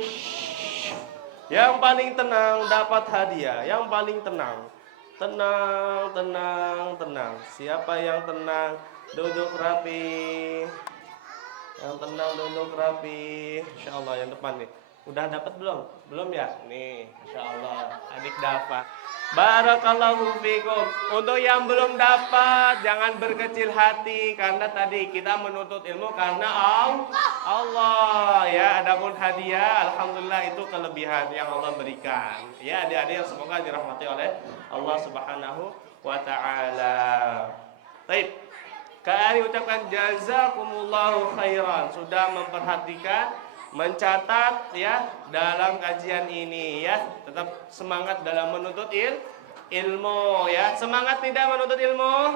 Yang paling tenang dapat hadiah. Yang paling tenang. Tenang, tenang, tenang. Siapa yang tenang duduk rapi? Yang tenang duduk rapi. Insya Allah yang depan nih. Udah dapat belum? Belum ya? Nih, Insya Allah adik dapat. Barakallahu fikum. Untuk yang belum dapat, jangan berkecil hati karena tadi kita menuntut ilmu karena Allah. Ya, adapun hadiah, alhamdulillah itu kelebihan yang Allah berikan. Ya, adik-adik yang semoga dirahmati oleh Allah Subhanahu wa taala. Baik. Kak Ari ucapkan jazakumullahu khairan sudah memperhatikan, mencatat ya dalam kajian ini ya. Tetap semangat dalam menuntut ilmu ya. Semangat tidak menuntut ilmu?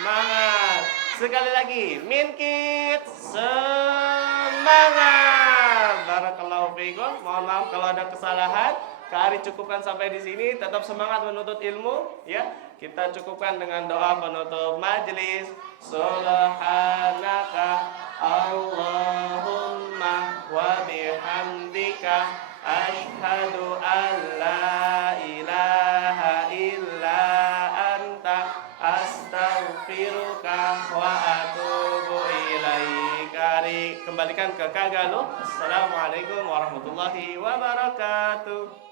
Semangat. Sekali lagi, minkit semangat. Barakallahu fiikum. Mohon maaf kalau ada kesalahan. Kak Ari cukupkan sampai di sini. Tetap semangat menuntut ilmu ya. Kita cukupkan dengan doa penutup majelis. Subhanaka Allahumma wa bihamdika asyhadu an la ilaha illa anta astaghfiruka wa atubu ilaika. Kembalikan ke Kak Galuh. Assalamualaikum warahmatullahi wabarakatuh.